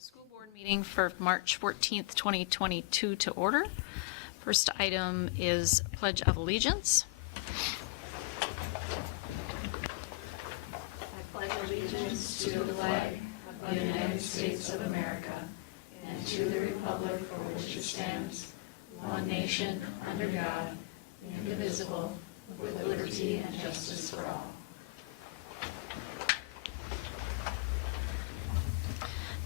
School board meeting for March 14th, 2022 to order. First item is Pledge of Allegiance. I pledge allegiance to the flag of the United States of America and to the republic for which it stands, one nation, under God, indivisible, with liberty and justice for all.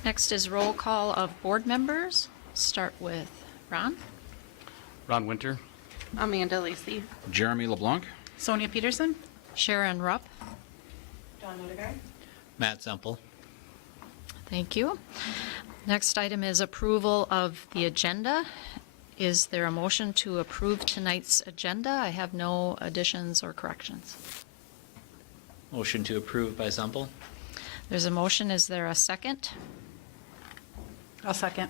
Next is roll call of board members. Start with Ron. Ron Winter. Amanda Lacey. Jeremy LeBlanc. Sonia Peterson. Sharon Rupp. Dawn Odegaard. Matt Semple. Thank you. Next item is approval of the agenda. Is there a motion to approve tonight's agenda? I have no additions or corrections. Motion to approve by Semple. There's a motion. Is there a second? I'll second.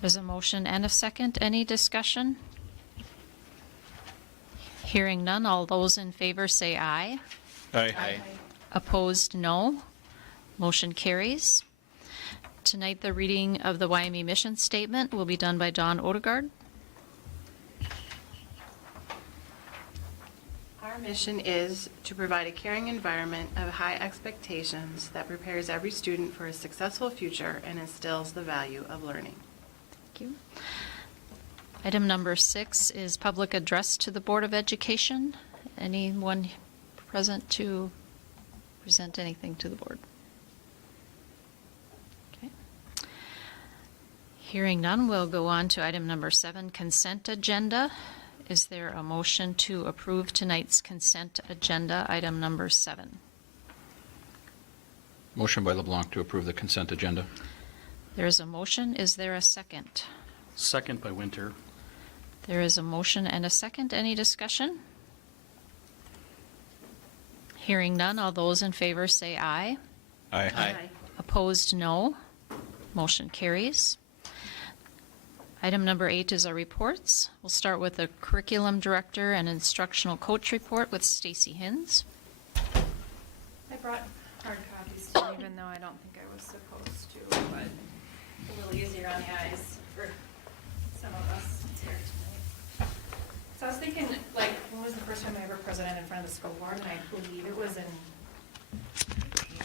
There's a motion and a second. Any discussion? Hearing none. All those in favor say aye. Aye. Opposed, no. Motion carries. Tonight, the reading of the Wymay mission statement will be done by Dawn Odegaard. Our mission is to provide a caring environment of high expectations that prepares every student for a successful future and instills the value of learning. Thank you. Item number 6 is public address to the Board of Education. Anyone present to present anything to the board? Okay. Hearing none, we'll go on to item number 7, consent agenda. Is there a motion to approve tonight's consent agenda, item number 7? Motion by LeBlanc to approve the consent agenda. There is a motion. Is there a second? Second by Winter. There is a motion and a second. Any discussion? Hearing none, all those in favor say aye. Aye. Opposed, no. Motion carries. Item number 8 is our reports. We'll start with the curriculum director and instructional coach report with Stacy Hinz. I brought hard copies too, even though I don't think I was supposed to, but a little easier on the eyes for some of us here tonight. So I was thinking, like, when was the first time I ever presented in front of the school board? And I believe it was in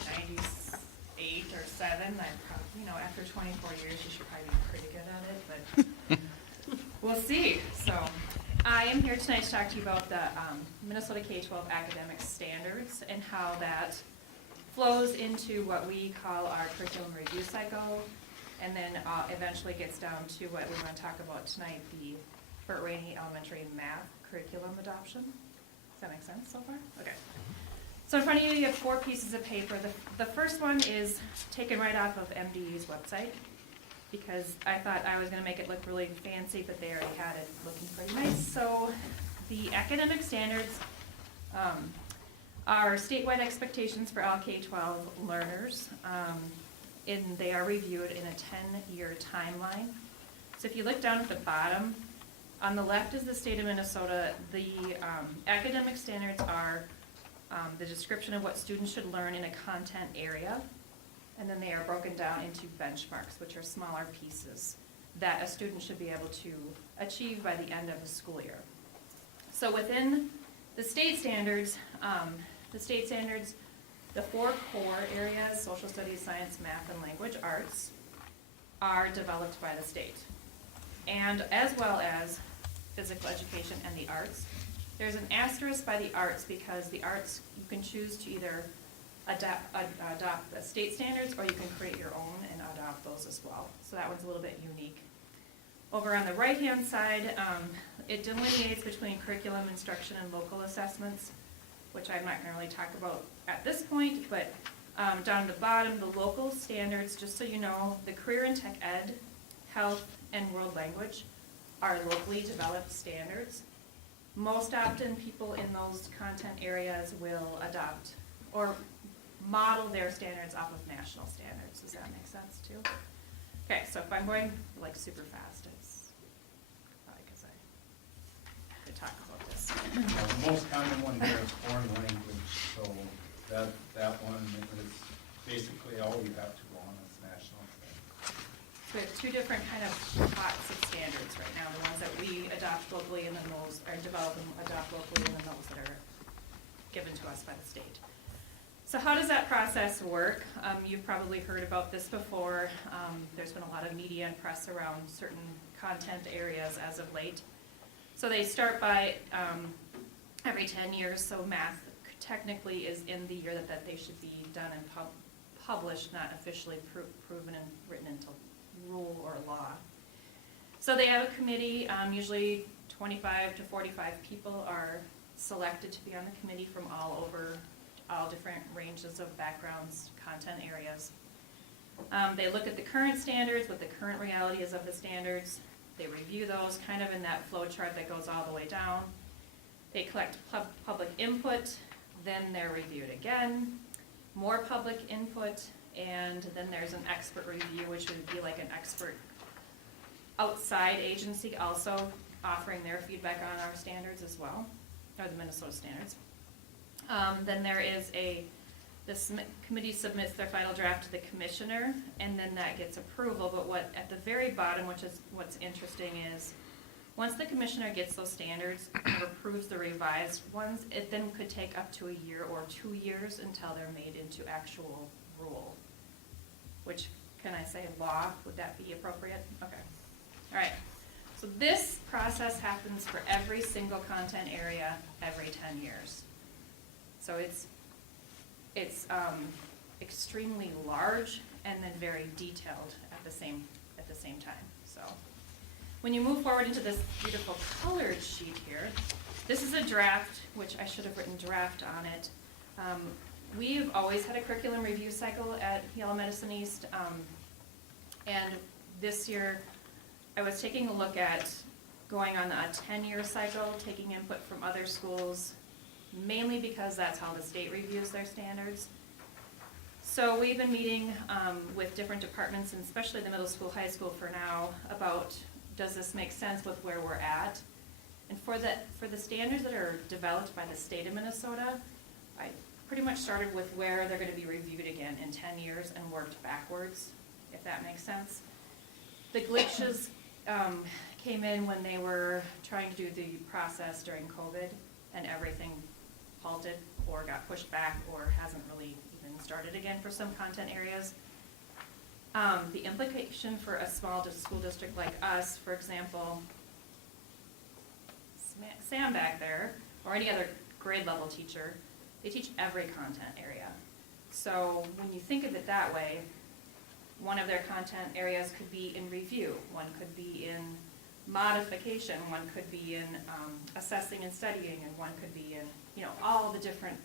98 or 7. I probably, after 24 years, you should probably be pretty good at it, but we'll see. So I am here tonight to talk to you about the Minnesota K-12 academic standards and how that flows into what we call our curriculum review cycle, and then eventually gets down to what we want to talk about tonight, the Burt Rainey Elementary math curriculum adoption. Does that make sense so far? Okay. So in front of you, you have 4 pieces of paper. The first one is taken right off of MDU's website, because I thought I was going to make it look really fancy, but they already had it looking pretty nice. So the academic standards are statewide expectations for all K-12 learners, and they are reviewed in a 10-year timeline. So if you look down at the bottom, on the left is the state of Minnesota. The academic standards are the description of what students should learn in a content area, and then they are broken down into benchmarks, which are smaller pieces that a student should be able to achieve by the end of the school year. So within the state standards, the 4 core areas, social studies, science, math, and language arts, are developed by the state, and as well as physical education and the arts. There's an asterisk by the arts because the arts, you can choose to either adopt the state standards, or you can create your own and adopt those as well. So that one's a little bit unique. Over on the right-hand side, it delineates between curriculum instruction and local assessments, which I'm not going to really talk about at this point, but down at the bottom, the local standards, just so you know, the career and tech ed, health, and world language are locally developed standards. Most often, people in those content areas will adopt or model their standards off of national standards. Does that make sense too? Okay, so if I'm going like super fast, it's probably because I could talk about this. The most common one here is foreign language, so that one is basically all you have to go on is national standards. we have two different kind of pots of standards right now, the ones that we adopt locally and then those are developed and adopt locally and then those that are given to us by the state. So how does that process work? You've probably heard about this before. There's been a lot of media and press around certain content areas as of late. So they start by every 10 years, so math technically is in the year that they should be done and published, not officially proven and written into rule or law. So they have a committee, usually 25 to 45 people are selected to be on the committee from all different ranges of backgrounds, content areas. They look at the current standards, what the current reality is of the standards. They review those kind of in that flow chart that goes all the way down. They collect public input, then they're reviewed again, more public input, and then there's an expert review, which would be like an expert outside agency also offering their feedback on our standards as well, or the Minnesota standards. Then there is committee submits their final draft to the commissioner, and then that gets approval, but what, at the very bottom, which is what's interesting is, once the commissioner gets those standards and approves the revised ones, it then could take up to a year or 2 years until they're made into actual rule. Which, can I say law? Would that be appropriate? Okay. All right. So this process happens for every single content area every 10 years. So it's extremely large and then very detailed at the same time. So when you move forward into this beautiful colored sheet here, this is a draft, which I should have written draft on it. We've always had a curriculum review cycle at Yellow Medicine East, and this year I was taking a look at going on a 10-year cycle, taking input from other schools, mainly because that's how the state reviews their standards. So we've been meeting with different departments, and especially the middle school, high school for now, about does this make sense with where we're at? And for the standards that are developed by the state of Minnesota, I pretty much started with where they're going to be reviewed again in 10 years and worked backwards, if that makes sense. The glitches came in when they were trying to do the process during COVID, and everything halted or got pushed back or hasn't really even started again for some content areas. The implication for a small school district like us, for example, Sam back there, or any other grade level teacher, they teach every content area. So when you think of it that way, one of their content areas could be in review, one could be in modification, one could be in assessing and studying, and one could be in, all the different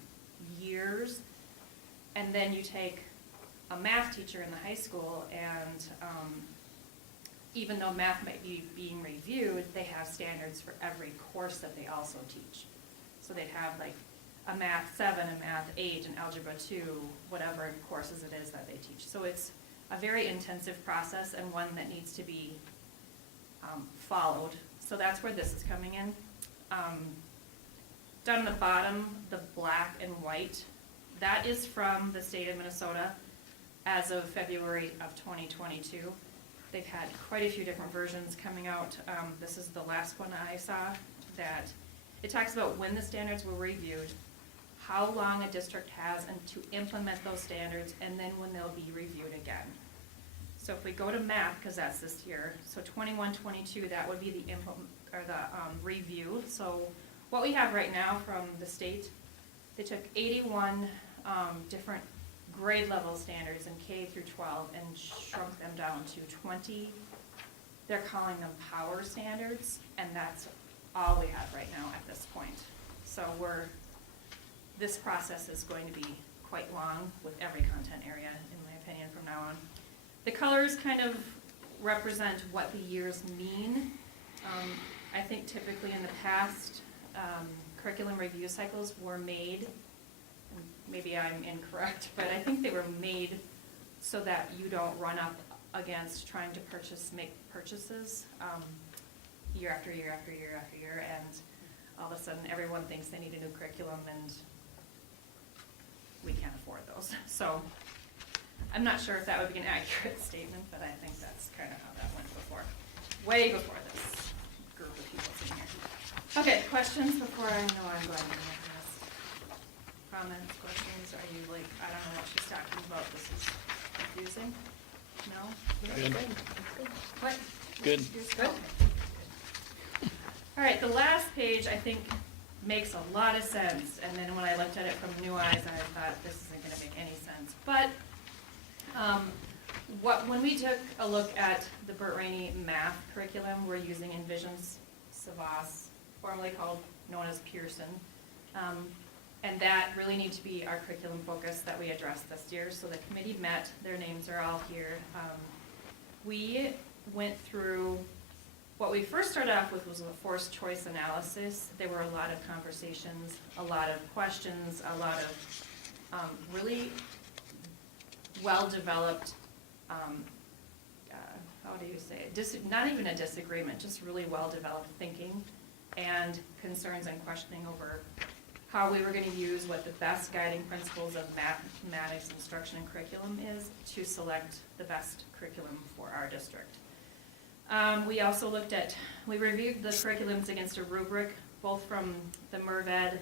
years. And then you take a math teacher in the high school, and even though math might be being reviewed, they have standards for every course that they also teach. So they'd have like a math 7, a math 8, and algebra 2, whatever courses it is that they teach. So it's a very intensive process and one that needs to be followed. So that's where this is coming in. Down at the bottom, the black and white, that is from the state of Minnesota as of February of 2022. They've had quite a few different versions coming out. This is the last one I saw, that it talks about when the standards were reviewed, how long a district has and to implement those standards, and then when they'll be reviewed again. So if we go to math, because that's this year, so 21-22, that would be the review. So what we have right now from the state, they took 81 different grade level standards in K through 12 and shrunk them down to 20. They're calling them power standards, and that's all we have right now at this point. So this process is going to be quite long with every content area, in my opinion, from now on. The colors kind of represent what the years mean. I think typically in the past, curriculum review cycles were made, and maybe I'm incorrect, but I think they were made so that you don't run up against trying to make purchases year after year after year after year, and all of a sudden everyone thinks they need a new curriculum and we can't afford those. So I'm not sure if that would be an accurate statement, but I think that's kind of how that went before, way before this group of people sitting here. Okay, questions before I know I'm going to make this? Comments, questions? Are you like, I don't know what she's talking about, this is confusing? No? Good. What? Good. You're good? All right, the last page, I think, makes a lot of sense, and then when I looked at it from new eyes, I thought, this isn't gonna make any sense. But, when we took a look at the Burt Rainey math curriculum, we're using Envision Savas, formerly known as Pearson. And that really needs to be our curriculum focus that we addressed this year. So the committee met, their names are all here. We went through, what we first started off with was a forced choice analysis. There were a lot of conversations, a lot of questions, a lot of really well-developed, how do you say it? Not even a disagreement, just really well-developed thinking and concerns and questioning over how we were going to use what the best guiding principles of mathematics instruction and curriculum is to select the best curriculum for our district. We also we reviewed the curriculums against a rubric, both from the MERVED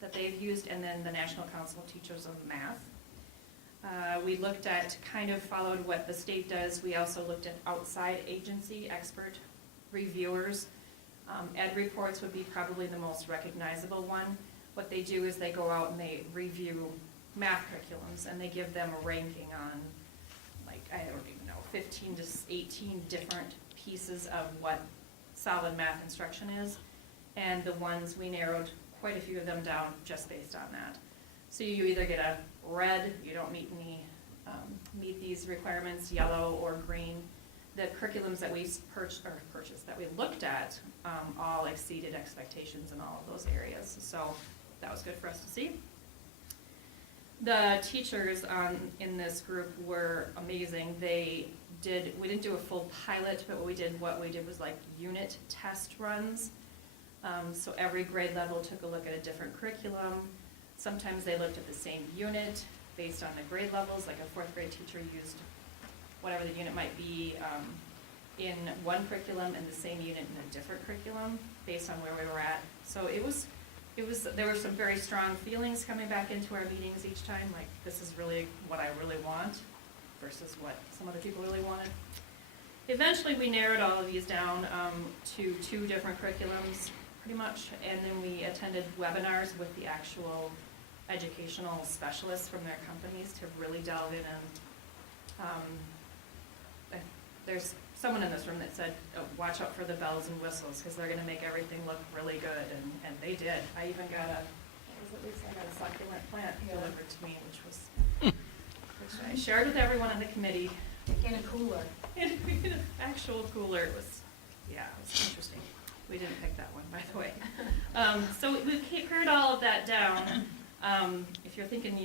that they've used and then the National Council of Teachers of Math. We looked at, followed what the state does. We also looked at outside agency expert reviewers. Ed Reports would be probably the most recognizable one. What they do is they go out and they review math curriculums and they give them a ranking on, like, I don't even know, 15 to 18 different pieces of what solid math instruction is. And the ones, we narrowed quite a few of them down just based on that. So you either get a red, you don't meet these requirements, yellow or green. The curriculums that we purchased, that we looked at, all exceeded expectations in all of those areas. So that was good for us to see. The teachers in this group were amazing. We didn't do a full pilot, but what we did was like unit test runs. So every grade level took a look at a different curriculum. Sometimes they looked at the same unit based on the grade levels, like a fourth grade teacher used whatever the unit might be in one curriculum and the same unit in a different curriculum based on where we were at. So there were some very strong feelings coming back into our meetings each time, like this is really what I really want versus what some other people really wanted. Eventually we narrowed all of these down to 2 different curriculums pretty much, and then we attended webinars with the actual educational specialists from their companies to really delve in and there's someone in this room that said, oh, watch out for the bells and whistles because they're going to make everything look really good, and they did. I even got a succulent plant delivered to me, which I shared with everyone in the committee. In a cooler. In an actual cooler. It was interesting. We didn't pick that one, by the way. So we pared all of that down. If you're thinking,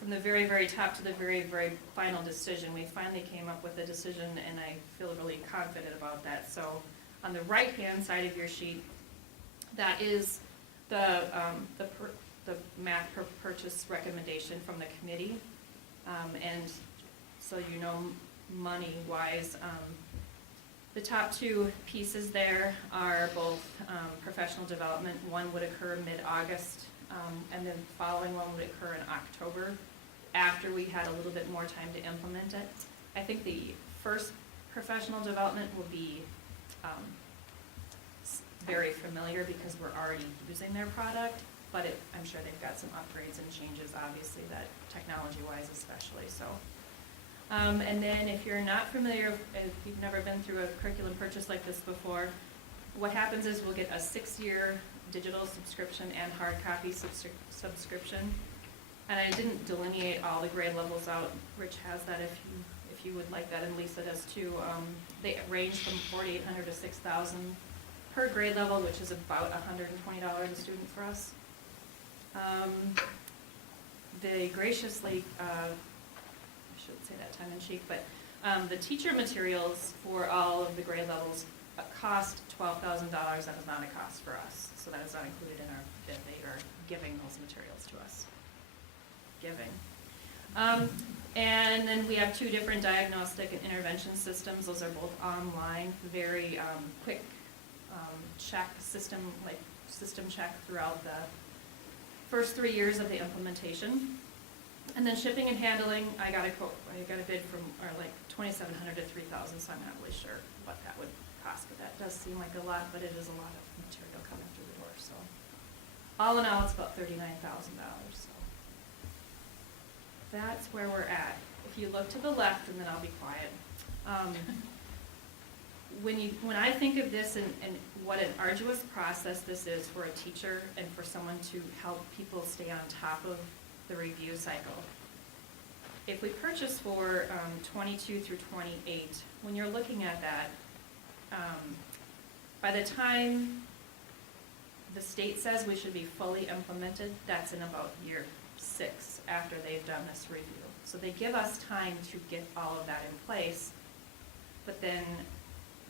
from the very, very top to the very, very final decision, we finally came up with a decision, and I feel really confident about that. So on the right-hand side of your sheet, that is the math purchase recommendation from the committee. And so money-wise, the top 2 pieces there are both professional development. One would occur mid-August, and then the following one would occur in October after we had a little bit more time to implement it. I think the first professional development will be very familiar because we're already using their product, but I'm sure they've got some upgrades and changes, obviously, that technology-wise especially. So, and then if you're not familiar, if you've never been through a curriculum purchase like this before, what happens is we'll get a 6-year digital subscription and hard copy subscription. And I didn't delineate all the grade levels out. Rich has that if you would like that, and Lisa does too. They range from $4,800 to $6,000 per grade level, which is about $120 a student for us. They graciously, I shouldn't say that tongue in cheek, but the teacher materials for all of the grade levels cost $12,000. That is not a cost for us, so that is not included in our bid. They are giving those materials to us. And then we have two different diagnostic and intervention systems. Those are both online, very quick check system, like system check throughout the first 3 years of the implementation. And then shipping and handling, I got a bid from, or like $2,700 to $3,000, so I'm not really sure what that would cost, but that does seem like a lot, but it is a lot of material coming through the door, so. All in all, it's about $39,000, so. That's where we're at. If you look to the left, and then I'll be quiet. When I think of this and what an arduous process this is for a teacher and for someone to help people stay on top of the review cycle. If we purchase for 22 through 28, when you're looking at that, by the time the state says we should be fully implemented, that's in about year 6 after they've done this review. So they give us time to get all of that in place, but then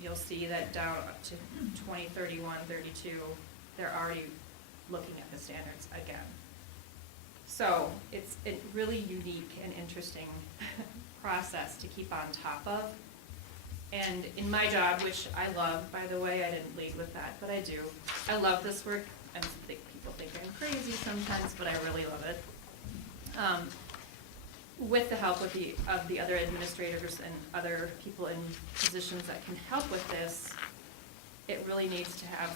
you'll see that down up to 2031, 32, they're already looking at the standards again. So it's a really unique and interesting process to keep on top of. And in my job, which I love, by the way, I didn't lead with that, but I do. I love this work. I think people think I'm crazy sometimes, but I really love it. With the help of the other administrators and other people in positions that can help with this, it really needs to have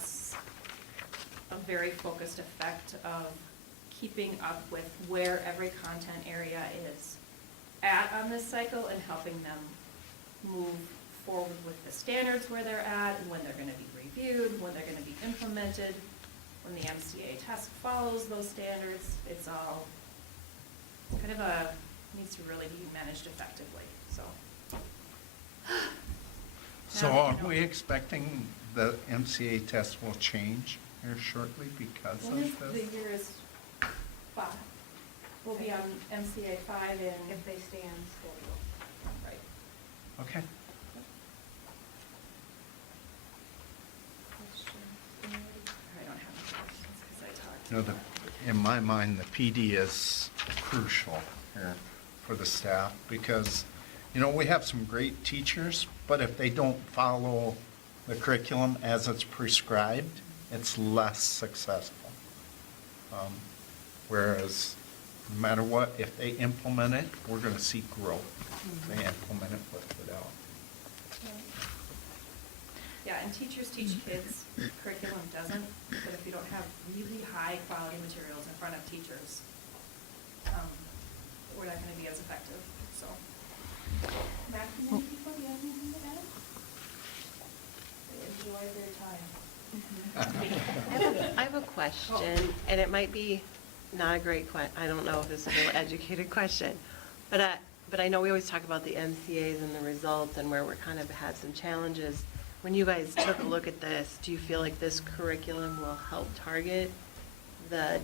a very focused effect of keeping up with where every content area is at on this cycle and helping them move forward with the standards where they're at and when they're going to be reviewed, when they're going to be implemented, when the MCA test follows those standards. It's all kind of needs to really be managed effectively, so. So are we expecting the MCA test will change here shortly because When is of the this? year is 5? We'll be on MCA 5 in. If they stay on schedule. Right. Okay. I don't have any questions because I talked. You know, in my mind, the PD is crucial here for the staff because, you know, we have some great teachers, but if they don't follow the curriculum as it's prescribed, it's less successful. Whereas, no matter what, if they implement it, we're going to see growth. If they implement it without. Yeah, and teachers teach kids, curriculum doesn't, but if you don't have really high quality materials in front of teachers, we're not gonna be as effective, so. Back to many people, do you have anything to add? They enjoy their time. I have a question, and it might be not a great I don't know if this is an educated question, but I know we always talk about the MCAs and the results and where we're kind of had some challenges. When you guys took a look at this, do you feel like this curriculum will help target the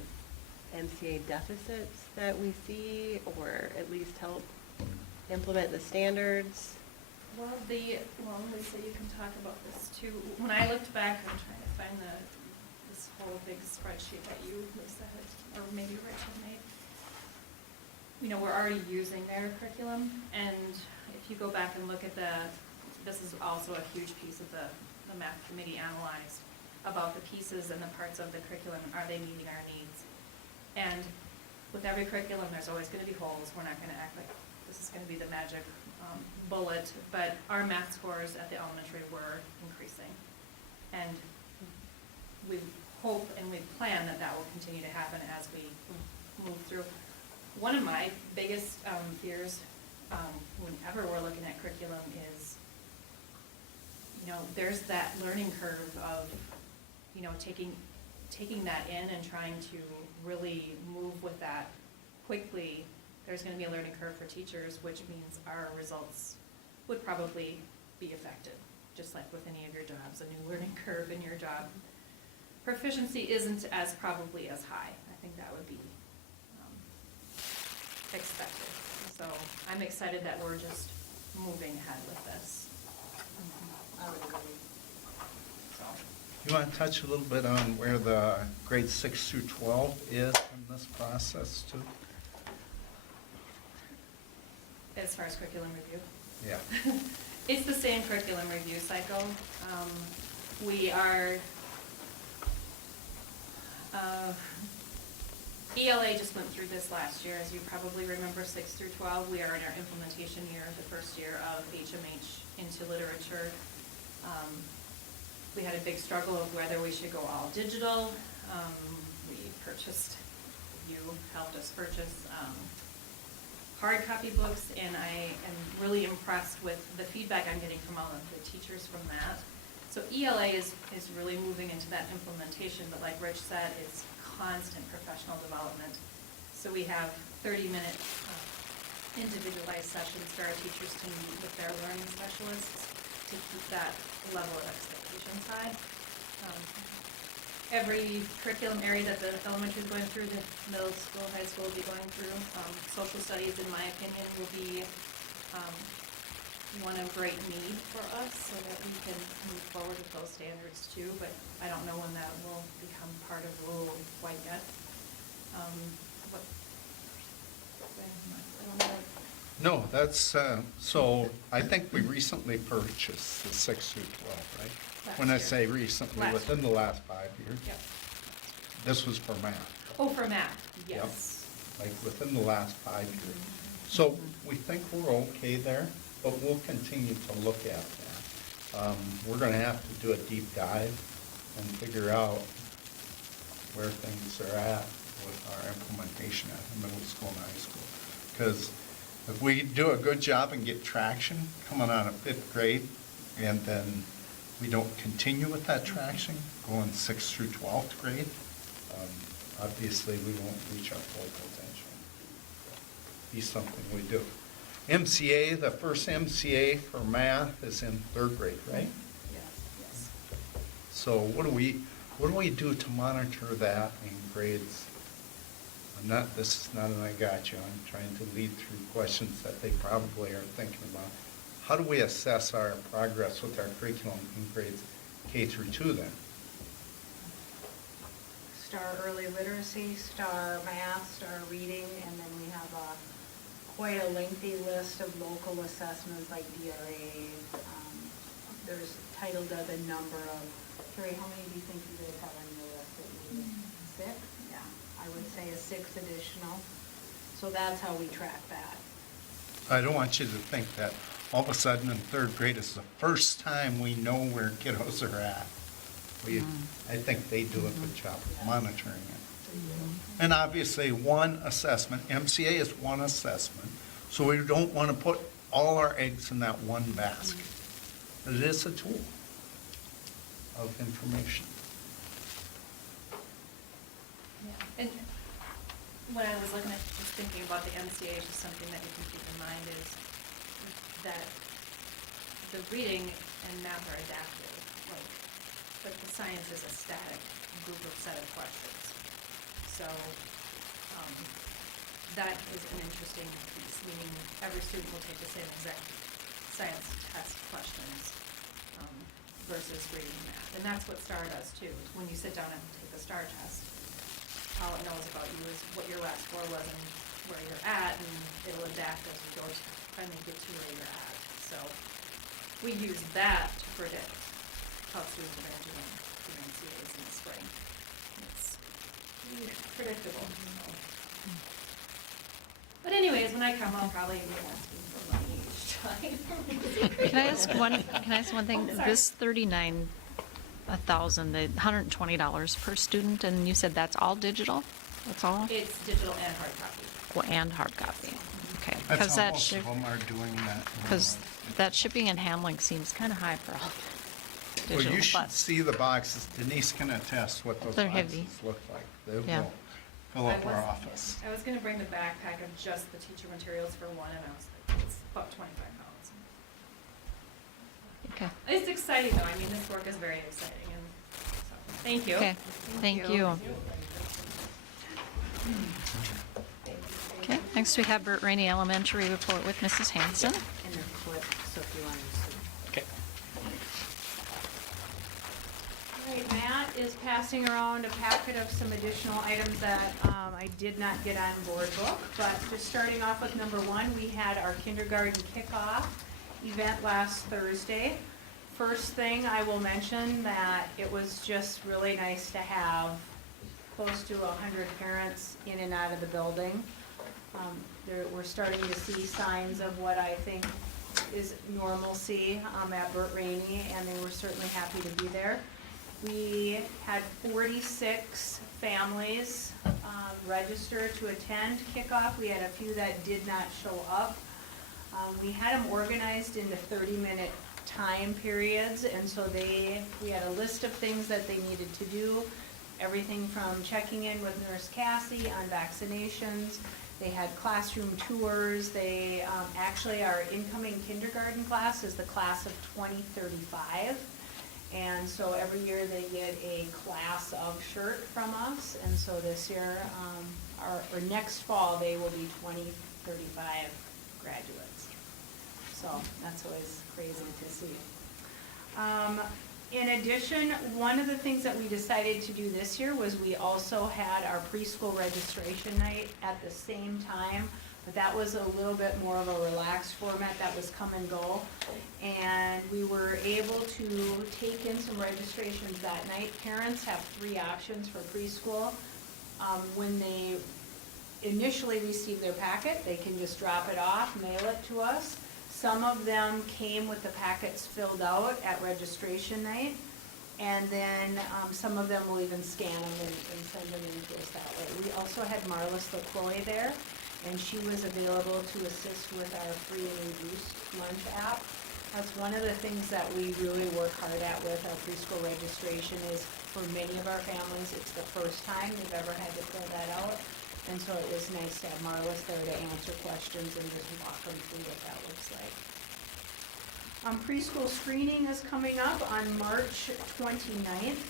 MCA deficits that we see, or at least help implement the standards? Well, Lisa, you can talk about this too. When I looked back, I'm trying to find this whole big spreadsheet that you, Lisa, had, or maybe Rich had made. You know, we're already using their curriculum, and if you go back and look at this is also a huge piece of the math committee analyzed about the pieces and the parts of the curriculum, are they meeting our needs? And with every curriculum, there's always going to be holes. We're not going to act like this is going to be the magic bullet, but our math scores at the elementary were increasing. And we hope and we plan that will continue to happen as we move through. One of my biggest fears whenever we're looking at curriculum is, you know, there's that learning curve of, you know, taking that in and trying to really move with that quickly. There's going to be a learning curve for teachers, which means our results would probably be affected, just like with any of your jobs, a new learning curve in your job. Proficiency isn't as probably as high. I think that would be expected. So I'm excited that we're just moving ahead with this. I would agree. So. You want to touch a little bit on where the grades 6 through 12 is in this process too? As far as curriculum review. Yeah. It's the same curriculum review cycle. We are, ELA just went through this last year, as you probably remember, 6 through 12. We are in our implementation year, the first year of HMH into literature. We had a big struggle of whether we should go all digital. We purchased, you helped us purchase hard copy books, and I am really impressed with the feedback I'm getting from all of the teachers from that. So ELA is really moving into that implementation, but like Rich said, it's constant professional development. So we have 30-minute individualized sessions for our teachers to meet with their learning specialists to keep that level of expectations high. Every curriculum area that the elementary is going through, the middle school, high school will be going through. Social studies, in my opinion, will be one of great need for us so that we can move forward with those standards too, but I don't know when that will become part of the rule quite yet. I don't know. No, that's, so I think we recently purchased the 6 through 12, right? When I Last say year. recently, Last within the last 5 years. Yep. This was for math, Oh, for math, Yep. yes. like within the last 5 years. So we think we're okay there, but we'll continue to look at that. We're gonna have to do a deep dive and figure out where things are at with our implementation at the middle school and high school. Because if we do a good job and get traction coming out of 5th grade, and then we don't continue with that traction going 6th through 12th grade, obviously we won't reach our full potential. Be something we do. MCA, the first MCA for math is in 3rd grade, right? Yes. So what do we do to monitor that in grades? This is not an I got you, I'm trying to lead through questions that they probably are thinking about. How do we assess our progress with our curriculum in grades K through 2 then? Star early literacy, star math, star reading, and then we have quite a lengthy list of local assessments like DRA. There's titled as a number of, Carrie, how many do you think you guys have on your list that you need? 6? Yeah, I would say a 6 additional. So that's how we track that. I don't want you to think that all of a sudden in 3rd grade is the first time we know where kiddos are at. I think they do a good job of monitoring it. And obviously, one assessment, MCA is one assessment, so we don't want to put all our eggs in that one basket. But it is a tool of information. Yeah. And when I was looking at, just thinking about the MCA, just something that you can keep in mind is that the reading and math are adaptive, but the science is a static group of set of questions. So that is an interesting piece, meaning every student will take the same exact science test questions versus reading and math. And that's what STAR does too. When you sit down and take the STAR test, all it knows about you is what your last score was and where you're at, and it'll adapt as you go to finally get to where you're at. So we use that to predict how students are going to do in the MCAs in the spring. It's predictable. But anyways, when I come, I'll probably be asking for money each time. Can I ask one thing? Sorry. This 39,000, the $120 per student, and you said that's all digital? That's all? It's digital and hard copy. Well, and hard copy. Okay. That's how most of them are doing that. Because that shipping and handling seems kind of high for all Well, digital you should plus. see the boxes. Denise can attest what those They're boxes heavy. look like. They Yeah. will fill up our office. I was gonna bring the backpack of just the teacher materials for one, and I was like, it's about 25 pounds. Okay. It's exciting though, I mean, this work is very exciting, and so, thank you. Okay, thank you. Okay, next we have Burt Rainey Elementary report with Mrs. Hanson. And the clip, so if you want to see. Okay. All right, Matt is passing around a packet of some additional items that I did not get on board book, but just starting off with number 1, we had our kindergarten kickoff event last Thursday. First thing I will mention that it was just really nice to have close to 100 parents in and out of the building. We're starting to see signs of what I think is normalcy at Burt, Rainey, and they were certainly happy to be there. We had 46 families register to attend kickoff. We had a few that did not show up. We had them organized into 30-minute time periods, and so we had a list of things that they needed to do, everything from checking in with Nurse Cassie on vaccinations. They had classroom tours. They actually, our incoming kindergarten class is the class of 2035. And so every year they get a class of shirt from us. And so this year, or next fall, they will be 2035 graduates. So that's always crazy to see. In addition, one of the things that we decided to do this year was we also had our preschool registration night at the same time, but that was a little bit more of a relaxed format that was come and go. And we were able to take in some registrations that night. Parents have 3 options for preschool. When they initially receive their packet, they can just drop it off, mail it to us. Some of them came with the packets filled out at registration night, and then some of them will even scan them and send them in to us that way. We also had Marlis LaCroix there, and she was available to assist with our free and reduced lunch app. That's one of the things that we really work hard at with our preschool registration is for many of our families, it's the first time they've ever had to fill that out. And so it was nice to have Marlis there to answer questions and just walk them through what that looks like. Preschool screening is coming up on March 29th.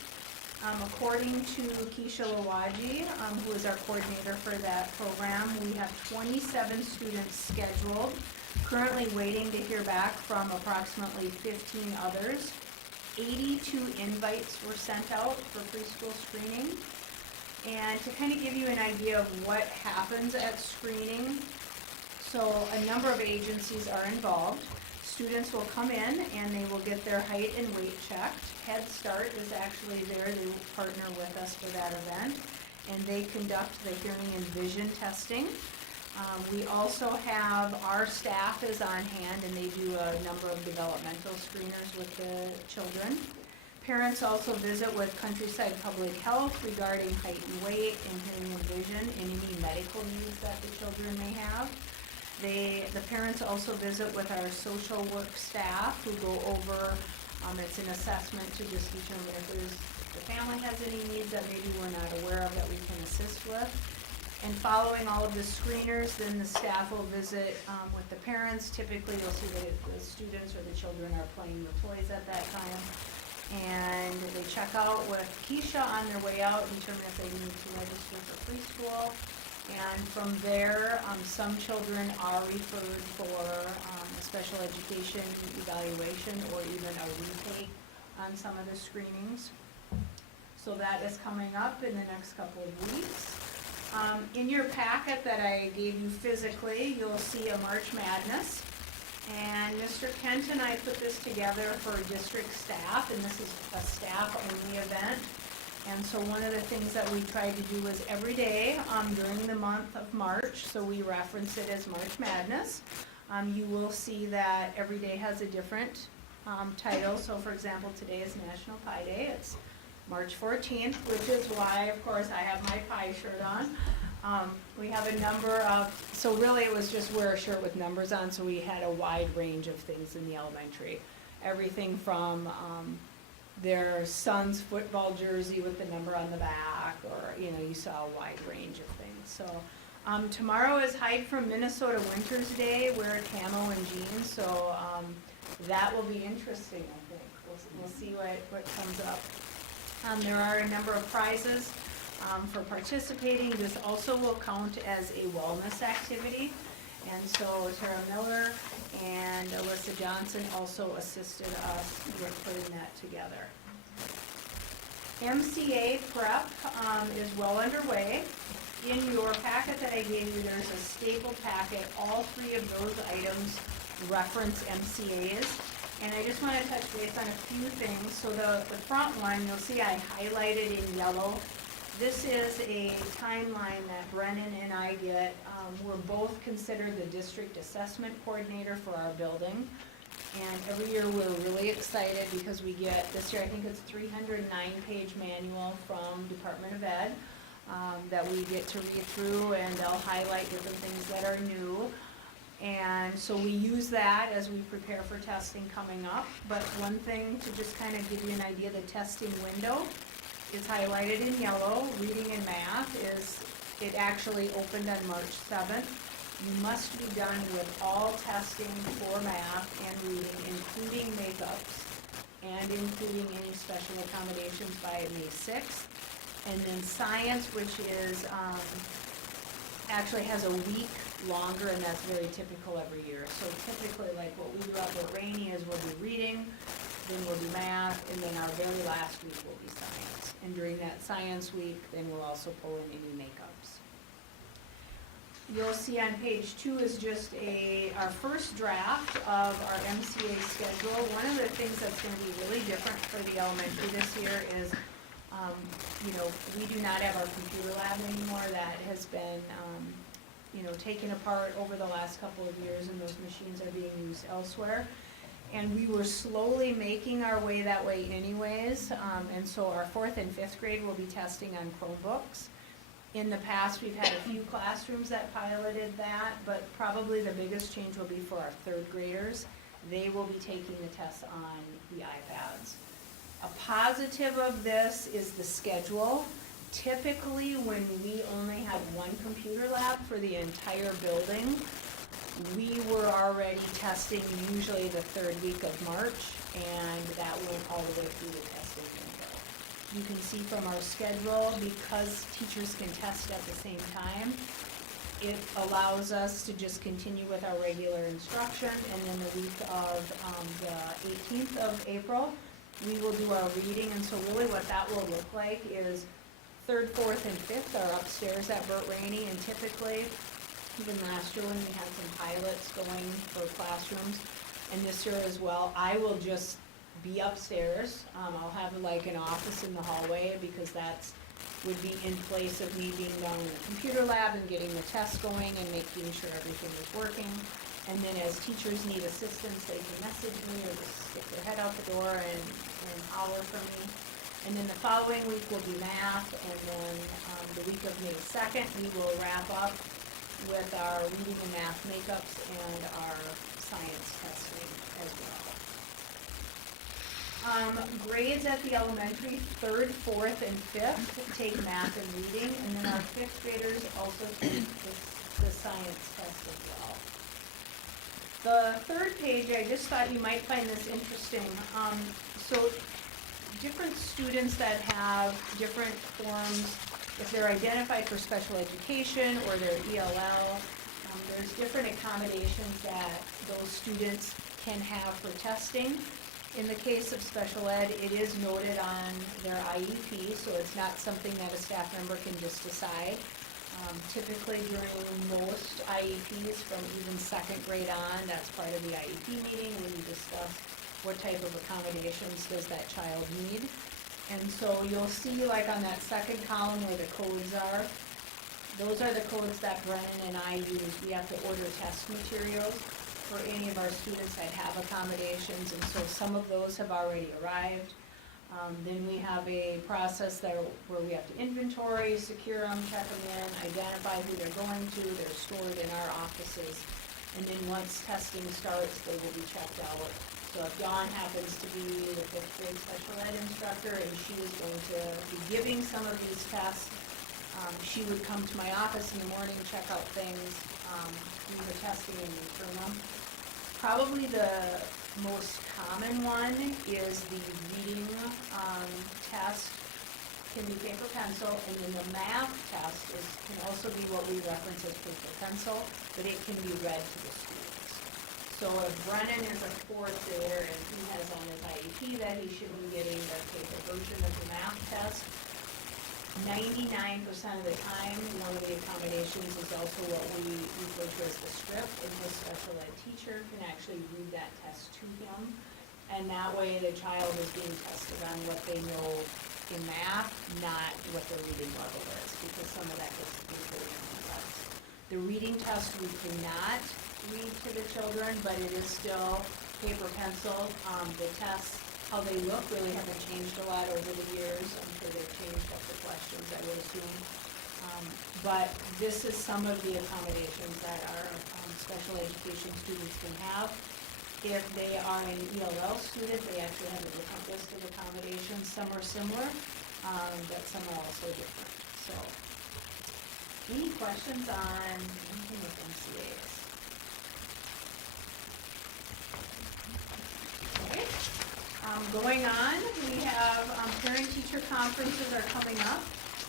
According to Keisha Lawaji, who is our coordinator for that program, we have 27 students scheduled, currently waiting to hear back from approximately 15 others. 82 invites were sent out for preschool screening. And to kind of give you an idea of what happens at screening, so a number of agencies are involved. Students will come in and they will get their height and weight checked. Head Start is actually there to partner with us for that event, and they conduct the hearing and vision testing. We also have, our staff is on hand and they do a number of developmental screeners with the children. Parents also visit with Countryside Public Health regarding height and weight and hearing and vision and any medical needs that the children may have. The parents also visit with our social work staff who go over, it's an assessment to just determine if the family has any needs that maybe we're not aware of that we can assist with. And following all of the screeners, then the staff will visit with the parents. Typically, you'll see the students or the children are playing with toys at that time. And they check out with Keisha on their way out, determine if they need to register for preschool. And from there, some children are referred for a special education evaluation or even a retake on some of the screenings. So that is coming up in the next couple of weeks. In your packet that I gave you physically, you'll see a March Madness. And Mr. Kent and I put this together for district staff, and this is a staff-only event. And so one of the things that we tried to do was every day during the month of March, so we reference it as March Madness. You will see that every day has a different title. So for example, today is National Pie Day. It's March 14th, which is why, of course, I have my pie shirt on. We have a number of, so really it was just wear a shirt with numbers on, so we had a wide range of things in the elementary. Everything from their son's football jersey with the number on the back, or, you saw a wide range of things. So tomorrow is Hide from Minnesota Winter's Day, wear camo and jeans, so that will be interesting, I think. We'll see what comes up. There are a number of prizes for participating. This also will count as a wellness activity. And so Tara Miller and Alyssa Johnson also assisted us with putting that together. MCA prep is well underway. In your packet that I gave you, there's a staple packet. All three of those items reference MCAs. And I just want to touch base on a few things. So the front one, you'll see I highlighted in yellow. This is a timeline that Brennan and I get. We're both considered the district assessment coordinator for our building. And every year we're really excited because we get, this year I think it's 309-page manual from Department of Ed that we get to read through, and they'll highlight different things that are new. And so we use that as we prepare for testing coming up. But one thing to just kind of give you an idea, the testing window is highlighted in yellow. Reading and math it actually opened on March 7th. You must be done with all testing for math and reading, including makeups, and including any special accommodations by May 6th. And then science, which is, actually has a week longer, and that's very typical every year. So typically, like what we do up at Rainey is we'll do reading, then we'll do math, and then our very last week will be science. And during that science week, then we'll also pull in any makeups. You'll see on page 2 is just our first draft of our MCA schedule. One of the things that's going to be really different for the elementary this year is, we do not have our computer lab anymore. That has been, taken apart over the last couple of years, and those machines are being used elsewhere. And we were slowly making our way that way anyways, and so our 4th and 5th grade will be testing on Chromebooks. In the past, we've had a few classrooms that piloted that, but probably the biggest change will be for our 3rd graders. They will be taking the tests on the iPads. A positive of this is the schedule. Typically, when we only had one computer lab for the entire building, we were already testing usually the 3rd week of March, and that went all the way through the testing window. You can see from our schedule, because teachers can test at the same time, it allows us to just continue with our regular instruction, and then the week of the 18th of April, we will do our reading. And so really what that will look like is 3rd, 4th, and 5th are upstairs at Burt Rainey, and typically, even last year when we had some pilots going for classrooms, and this year as well, I will just be upstairs. I'll have like an office in the hallway, because that's would be in place of me being down in the computer lab and getting the tests going and making sure everything is working. And then as teachers need assistance, they can message me or just stick their head out the door and holler for me. And then the following week will be math, and then the week of May 2nd, we will wrap up with our reading and math makeups and our science testing as well. Grades at the elementary, 3rd, 4th, and 5th take math and reading, and then our 5th graders also take the science test as well. The 3rd page, I just thought you might find this interesting. So different students that have different forms, if they're identified for special education or they're ELL, there's different accommodations that those students can have for testing. In the case of special ed, it is noted on their IEP, so it's not something that a staff member can just decide. Typically during most IEPs from even 2nd grade on, that's part of the IEP meeting when you discuss what type of accommodations does that child need. And so you'll see like on that 2nd column where the codes are, those are the codes that Brennan and I use. We have to order test materials for any of our students that have accommodations, and so some of those have already arrived. Then we have a process where we have to inventory, secure them, check them in, identify who they're going to. They're stored in our offices. And then once testing starts, they will be checked out. So if Dawn happens to be the 5th grade special ed instructor and she is going to be giving some of these tests, she would come to my office in the morning, check out things, do the testing, and return them. Probably the most common one is the reading test. Can be paper pencil, and then the math test can also be what we reference as paper pencil, but it can be read to the students. So So if Brennan is a fourth grader and he has on his IEP that he should be getting the paper version of the math test, 99% of the time, one of the accommodations is also what we refer to as the script, and his special ed teacher can actually read that test to him. And that way the child is being tested on what they know in math, not what their reading level is, because some of that gets included in the test. The reading test we cannot read to the children, but it is still paper pencil. The tests, how they look, really haven't changed a lot over the years. I'm sure they've changed up the questions, I would assume. But this is some of the accommodations that our special education students can have. If they are an ELL student, they actually have a different list of accommodations. Some are similar, but some are also different. So, any questions on anything with MCAs? Okay. Going on, we have parent-teacher conferences are coming up.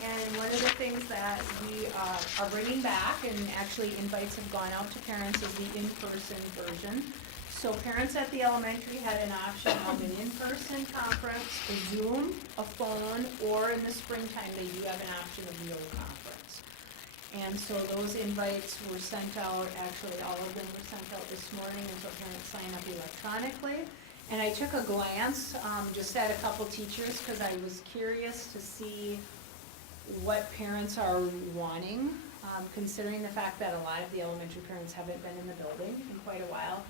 And one of the things that we are bringing back, and actually invites have gone out to parents, is the in-person version. So parents at the elementary had an option of an in-person conference, a Zoom, a phone, or in the springtime, they do have an option of no conference. And so those invites were sent out, actually all of them were sent out this morning, and so parents sign up electronically. And I took a glance just at a couple teachers, because I was curious to see what parents are wanting, considering the fact that a lot of the elementary parents haven't been in the building in quite a while.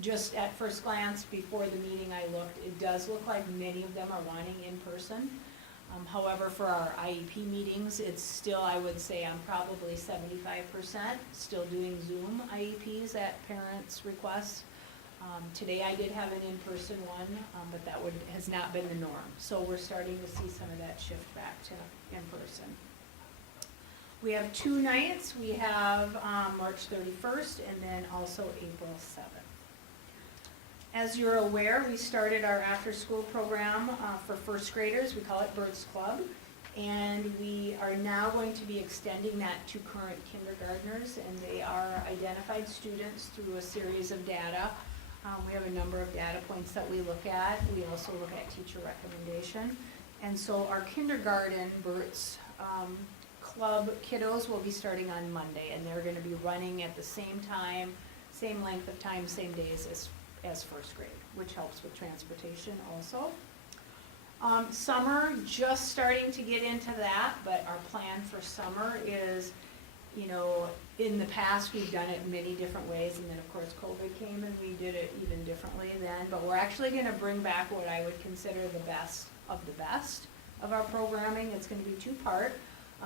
Just at first glance, before the meeting I looked, it does look like many of them are wanting in person. However, for our IEP meetings, it's still, I would say, I'm probably 75% still doing Zoom IEPs at parents' request. Today I did have an in-person one, but that has not been the norm. So we're starting to see some of that shift back to in-person. We have 2 nights. We have March 31st and then also April 7th. As you're aware, we started our after-school program for first graders. We call it Burt's Club. And we are now going to be extending that to current kindergartners, and they are identified students through a series of data. We have a number of data points that we look at. We also look at teacher recommendation. And so our kindergarten Burt's Club kiddos will be starting on Monday, and they're going to be running at the same time, same length of time, same days as first grade, which helps with transportation also. Summer, just starting to get into that, but our plan for summer is, you know, in the past we've done it many different ways, and then of course COVID came and we did it even differently then, but we're actually going to bring back what I would consider the best of our programming. It's going to be 2-part.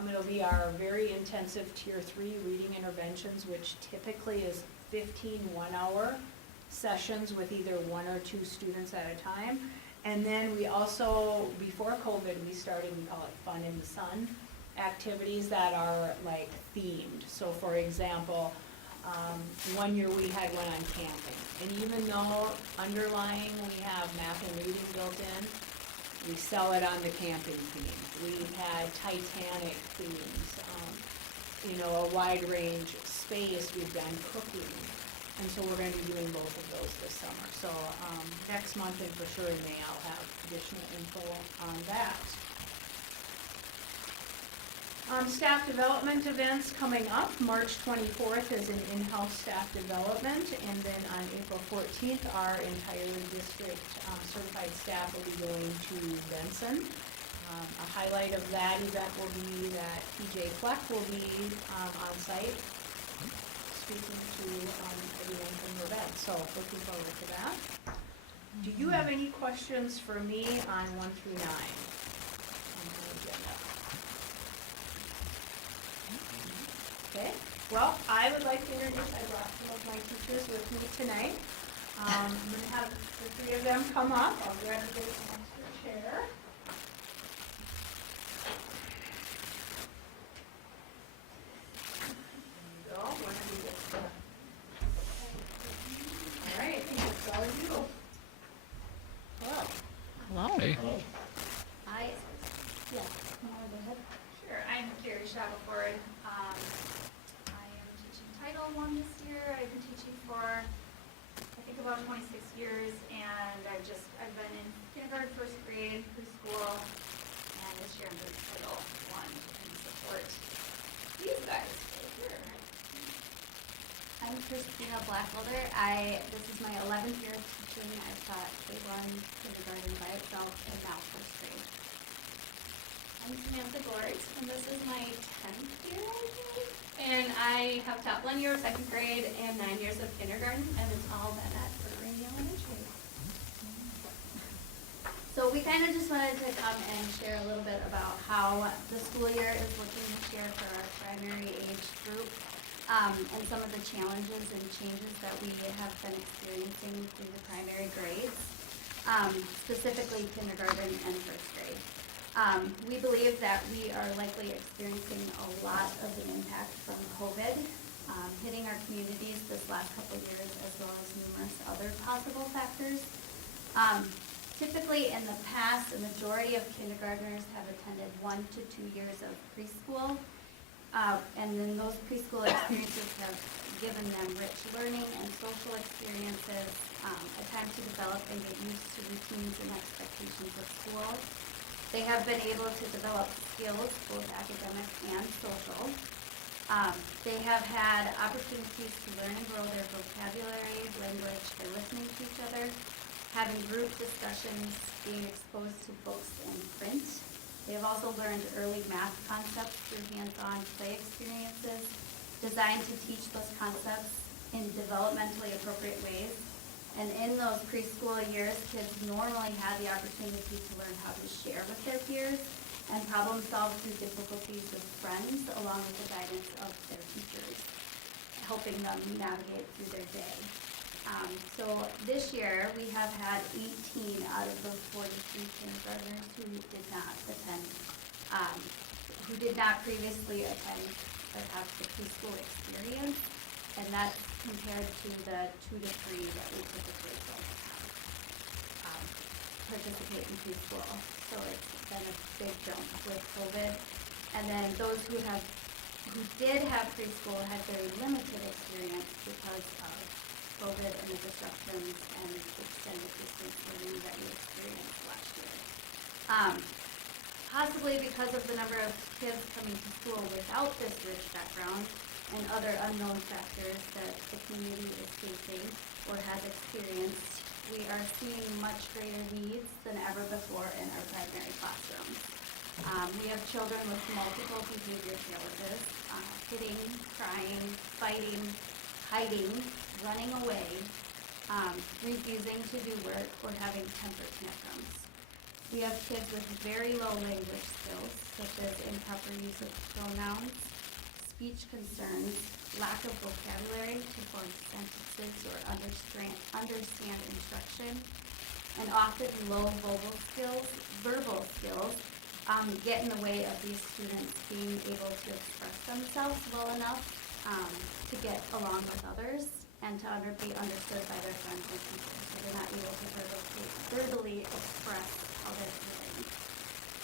It'll be our very intensive Tier 3 reading interventions, which typically is 15 one-hour sessions with either 1 or 2 students at a time. And then we also, before COVID, we started, we call it Fun in the Sun, activities that are like themed. So for example, one year we had one on camping. And even though underlying we have math and reading built in, we sell it on the camping theme. We've had Titanic themes, you know, a wide range of space. We've done cooking. And so we're going to be doing both of those this summer. So next month and for sure in May, I'll have additional info on that. Staff development events coming up. March 24th is an in-house staff development, and then on April 14th, our entire district certified staff will be going to Benson. A highlight of that event will be that PJ Fleck will be on site speaking to everyone from her bed. So looking forward to that. Do you have any questions for me on 1 through 9 on the agenda? Okay, well, I would like to introduce, I brought some of my teachers with me tonight. I'm going to have the 3 of them come up. I'll grab this extra chair. There you go. One of you gets the... All right, I think it's all of you. Hello. Hello. Hey. Hi. Yeah. Sure. I'm Carrie Shackelford. I am teaching Title I this year. I've been teaching for about 26 years, and I've been in kindergarten, first grade, preschool, and this year I'm doing Title I and support these guys right here. I'm Christina Blackwelder. This is my 11th year of teaching. I've taught K1 kindergarten by itself and now first grade. I'm Samantha Gort, and this is my 10th year, I think. And I have taught 1 year of second grade and 9 years of kindergarten, and it's all been at Rainey Elementary. So we kind of just wanted to come and share a little bit about how the school year is looking this year for our primary age group, and some of the challenges and changes that we have been experiencing through the primary grades, specifically kindergarten and first grade. We believe that we are likely experiencing a lot of an impact from COVID, hitting our communities this last couple of years, as well as numerous other possible factors. Typically in the past, a majority of kindergartners have attended 1 to 2 years of preschool, and then those preschool experiences have given them rich learning and social experiences, a time to develop and get used to routines and expectations of school. They have been able to develop skills, both academic and social. They have had opportunities to learn and grow their vocabulary, language, by listening to each other, having group discussions, being exposed to books and print. They have also learned early math concepts through hands-on play experiences, designed to teach those concepts in developmentally appropriate ways. And in those preschool years, kids normally had the opportunity to learn how to share with their peers and problem solve through difficulties with friends, along with the guidance of their teachers, helping them navigate through their day. So this year, we have had 18 out of those 43 kindergartners who did not attend, who did not previously attend or have the preschool experience, and that's compared to the 2 to 3 that we typically don't have participate in preschool. So it's been a big jump with COVID. And then those who did have preschool had very limited experience because of COVID and the disruptions and extended distance learning that we experienced last year. Possibly because of the number of kids coming to school without this rich background and other unknown factors that the community is facing or has experienced, we are seeing much greater needs than ever before in our primary classrooms. We have children with multiple behavior challenges, hitting, crying, fighting, hiding, running away, refusing to do work, or having temper tantrums. We have kids with very low language skills, such as improper use of pronouns, speech concerns, lack of vocabulary to form sentences or understand instruction, and often low verbal skills get in the way of these students being able to express themselves well enough to get along with others and to be understood by their friends and teachers. So they're not able to verbally express how they're feeling.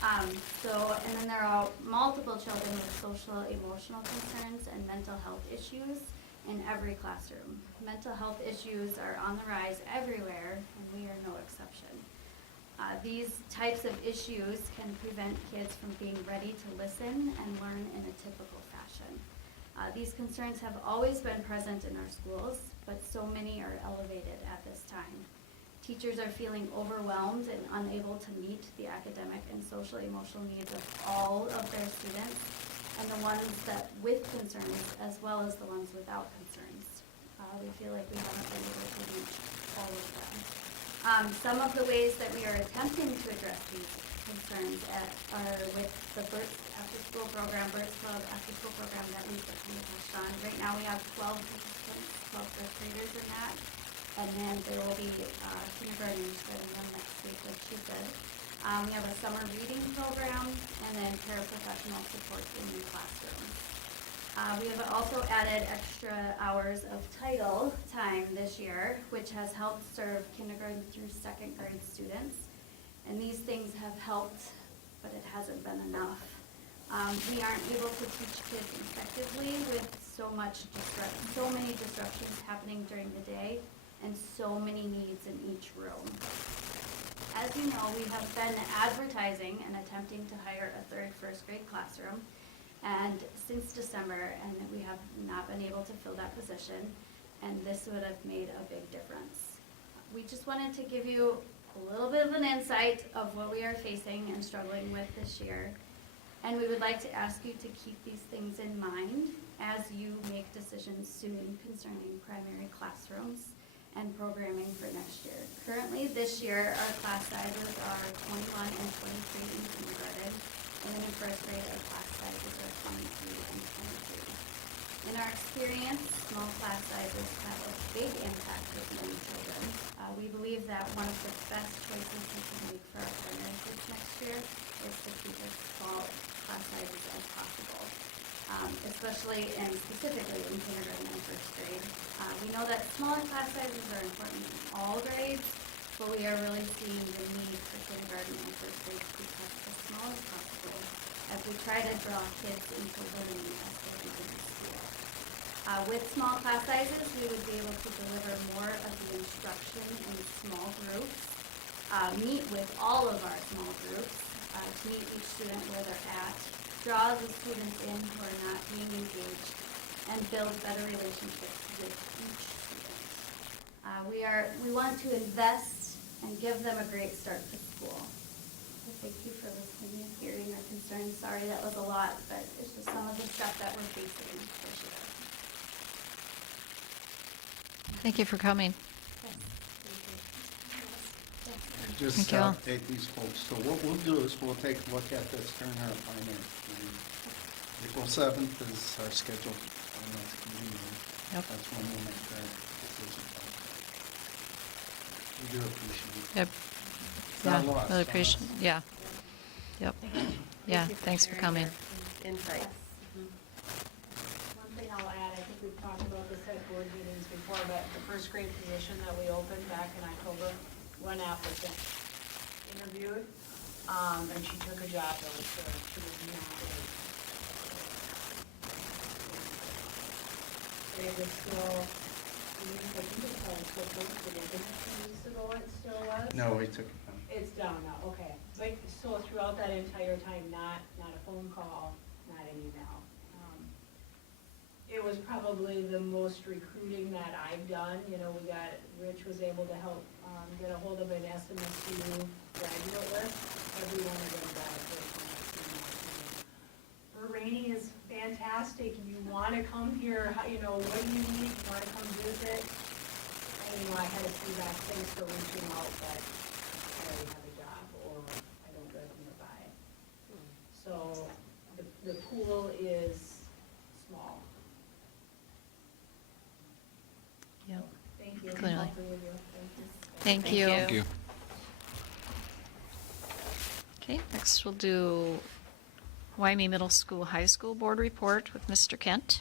And then there are multiple children with social emotional concerns and mental health issues in every classroom. Mental health issues are on the rise everywhere, and we are no exception. These types of issues can prevent kids from being ready to listen and learn in a typical fashion. These concerns have always been present in our schools, but so many are elevated at this time. Teachers are feeling overwhelmed and unable to meet the academic and social emotional needs of all of their students, and the ones that with concerns as well as the ones without concerns. We feel like we haven't been able to reach all of them. Some of the ways that we are attempting to address these concerns are with the Burt after-school program, Burt's Club after-school program that we've touched on. Right now we have 12 participants, 12 first graders in that, and then there will be kindergartners starting them next week, like she said. We have a summer reading program, and then paraprofessional support in the classroom. We have also added extra hours of title time this year, which has helped serve kindergarten through second grade students. And these things have helped, but it hasn't been enough. We aren't able to teach kids effectively with so many disruptions happening during the day and so many needs in each room. As you know, we have been advertising and attempting to hire a third first grade classroom, and since December, and we have not been able to fill that position, and this would have made a big difference. We just wanted to give you a little bit of an insight of what we are facing and struggling with this year. And we would like to ask you to keep these things in mind as you make decisions soon concerning primary classrooms and programming for next year. Currently, this year, our class sizes are 21 and 23 in kindergarten, and then in first grade, our class sizes are 22 and 23. In our experience, small class sizes have a big impact with young children. We believe that one of the best choices we can make for our primary kids next year is to keep as small class sizes as possible, especially and specifically in kindergarten and first grade. We know that smaller class sizes are important in all grades, but we are really seeing the need for kindergarten and first grade to be kept as small as possible as we try to draw kids into learning as they begin school. With small class sizes, we would be able to deliver more of the instruction in small groups, meet with all of our small groups, to meet each student where they're at, draw the students in who are not being engaged, and build better relationships with each student. We want to invest and give them a great start to school. So thank you for listening and hearing our concerns. Sorry that was a lot, but it's just some of the stuff that we're facing this year. Thank you for coming. Just Thank you all. update these folks. So what we'll do is we'll take a look at this Turnout finance. April 7th is our scheduled finance committee meeting. Yep. That's when we'll make that decision. We do appreciate it. Yep. It's Yeah, not lost really on appreciate, us. yeah. Yep. Yeah, thanks for sharing coming. your Insight. One thing I'll add, I think we've talked about this at board meetings before, but the first grade position that we opened back in October, one applicant interviewed, and she took a job that was for, she was not it was still, I think it's probably still posted, I think 2 weeks ago it still was. No, we took it down. It's down now, okay. But, so throughout that entire time, not a phone call, not an email. It was probably the most recruiting that I've done, you know, Rich was able to help, get a hold of an SMSU graduate list. Everyone of them got a personal email. Rainey is fantastic, you wanna come here, you know, what do you need, you wanna come visit? And, you know, I had to see that, thanks for reaching out, but I already have a job, or I don't live nearby. So, the pool is small. Yep. Thank you. Clearly. All three of you. Thank you. Thank you. Okay, next we'll do Wymay Middle School High School Board Report with Mr. Kent.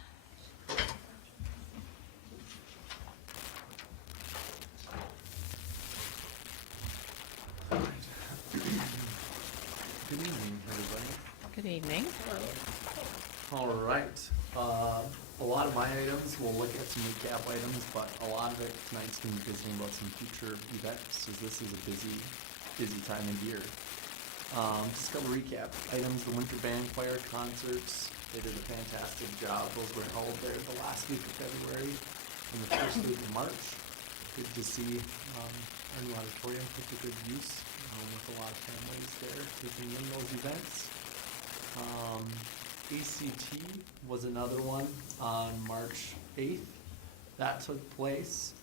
Good evening, everybody. Good evening. All right. A lot of my items, we'll look at some recap items, but a lot of it tonight's going to be visiting about some future events, as this is a busy time of year. Just a couple recap items, the Winter Band Choir concerts, they did a fantastic job. Those were held there the last week of February and the first week of March. Good to see our new auditorium put to good use with a lot of families there taking in those events. ACT was another one on March 8th. That took place.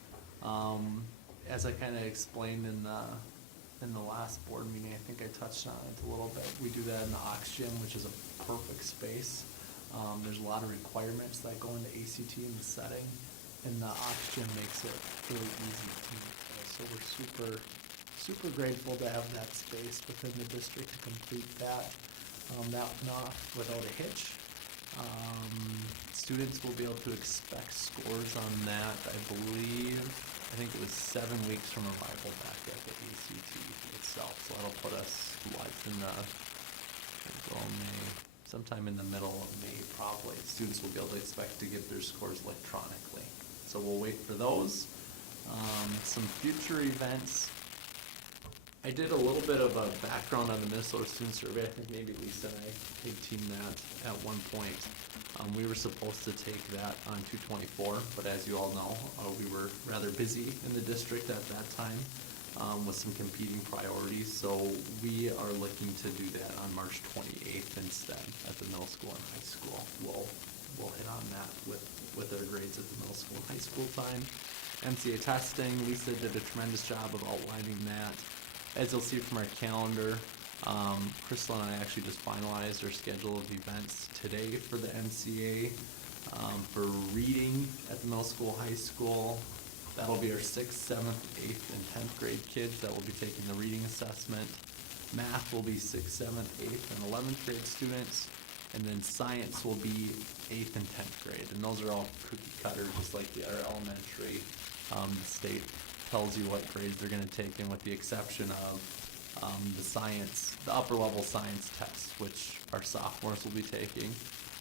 As I kind of explained in the last board meeting, I think I touched on it a little bit. We do that in the Aux Gym, which is a perfect space. There's a lot of requirements that go into ACT in the setting, and the Aux Gym makes it really easy to use. So we're super grateful to have that space within the district to complete that. That went off without a hitch. Students will be able to expect scores on that, I think it was 7 weeks from arrival back at the ACT itself. So that'll put us in May, sometime in the middle of May probably. Students will be able to expect to get their scores electronically. So we'll wait for those. Some future events. I did a little bit of a background on the Minnesota Student Survey. I think maybe Lisa and I tag teamed that at one point. We were supposed to take that on 2/24, but as you all know, we were rather busy in the district at that time with some competing priorities. So we are looking to do that on March 28th instead at the middle school and high school. We'll hit on that with our grades at the middle school and high school time. MCA testing, Lisa did a tremendous job of outlining that. As you'll see from our calendar, Crystal and I actually just finalized our schedule of events today for the MCA. For reading at the middle school, high school, that'll be our 6th, 7th, 8th, and 10th grade kids that will be taking the reading assessment. Math will be 6th, 7th, 8th, and 11th grade students. And then science will be 8th and 10th grade. And those are all cookie cutter, just like our elementary. The state tells you what grades they're gonna take in, with the exception of the upper level science tests, which our sophomores will be taking.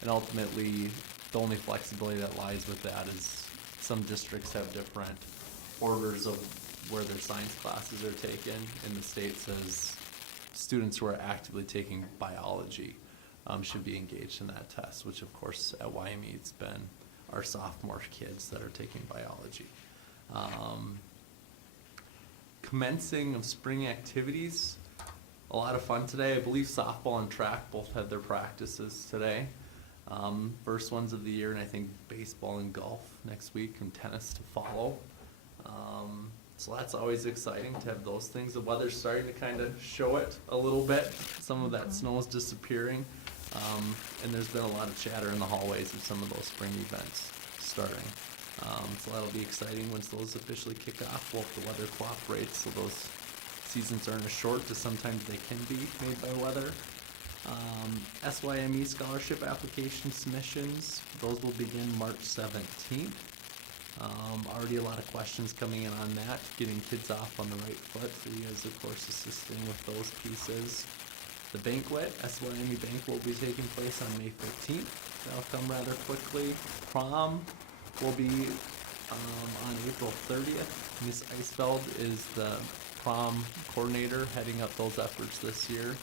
And ultimately, the only flexibility that lies with that is some districts have different orders of where their science classes are taken, and the state says students who are actively taking biology should be engaged in that test, which of course at Wymay it's been our sophomore kids that are taking biology. Commencing of spring activities, a lot of fun today. I believe softball and track both had their practices today. First ones of the year, and I think baseball and golf next week, and tennis to follow. So that's always exciting to have those things. The weather's starting to kind of show it a little bit. Some of that snow is disappearing. And there's been a lot of chatter in the hallways of some of those spring events starting. So that'll be exciting once those officially kick off. Well, if the weather cooperates, so those seasons aren't as short as sometimes they can be made by weather. SYME scholarship application submissions, those will begin March 17th. Already a lot of questions coming in on that, getting kids off on the right foot. So you guys, of course, assisting with those pieces. The banquet, SYME banquet, will be taking place on May 15th. That'll come rather quickly. Prom will be on April 30th. Miss Eisfeld is the prom coordinator heading up those efforts this year,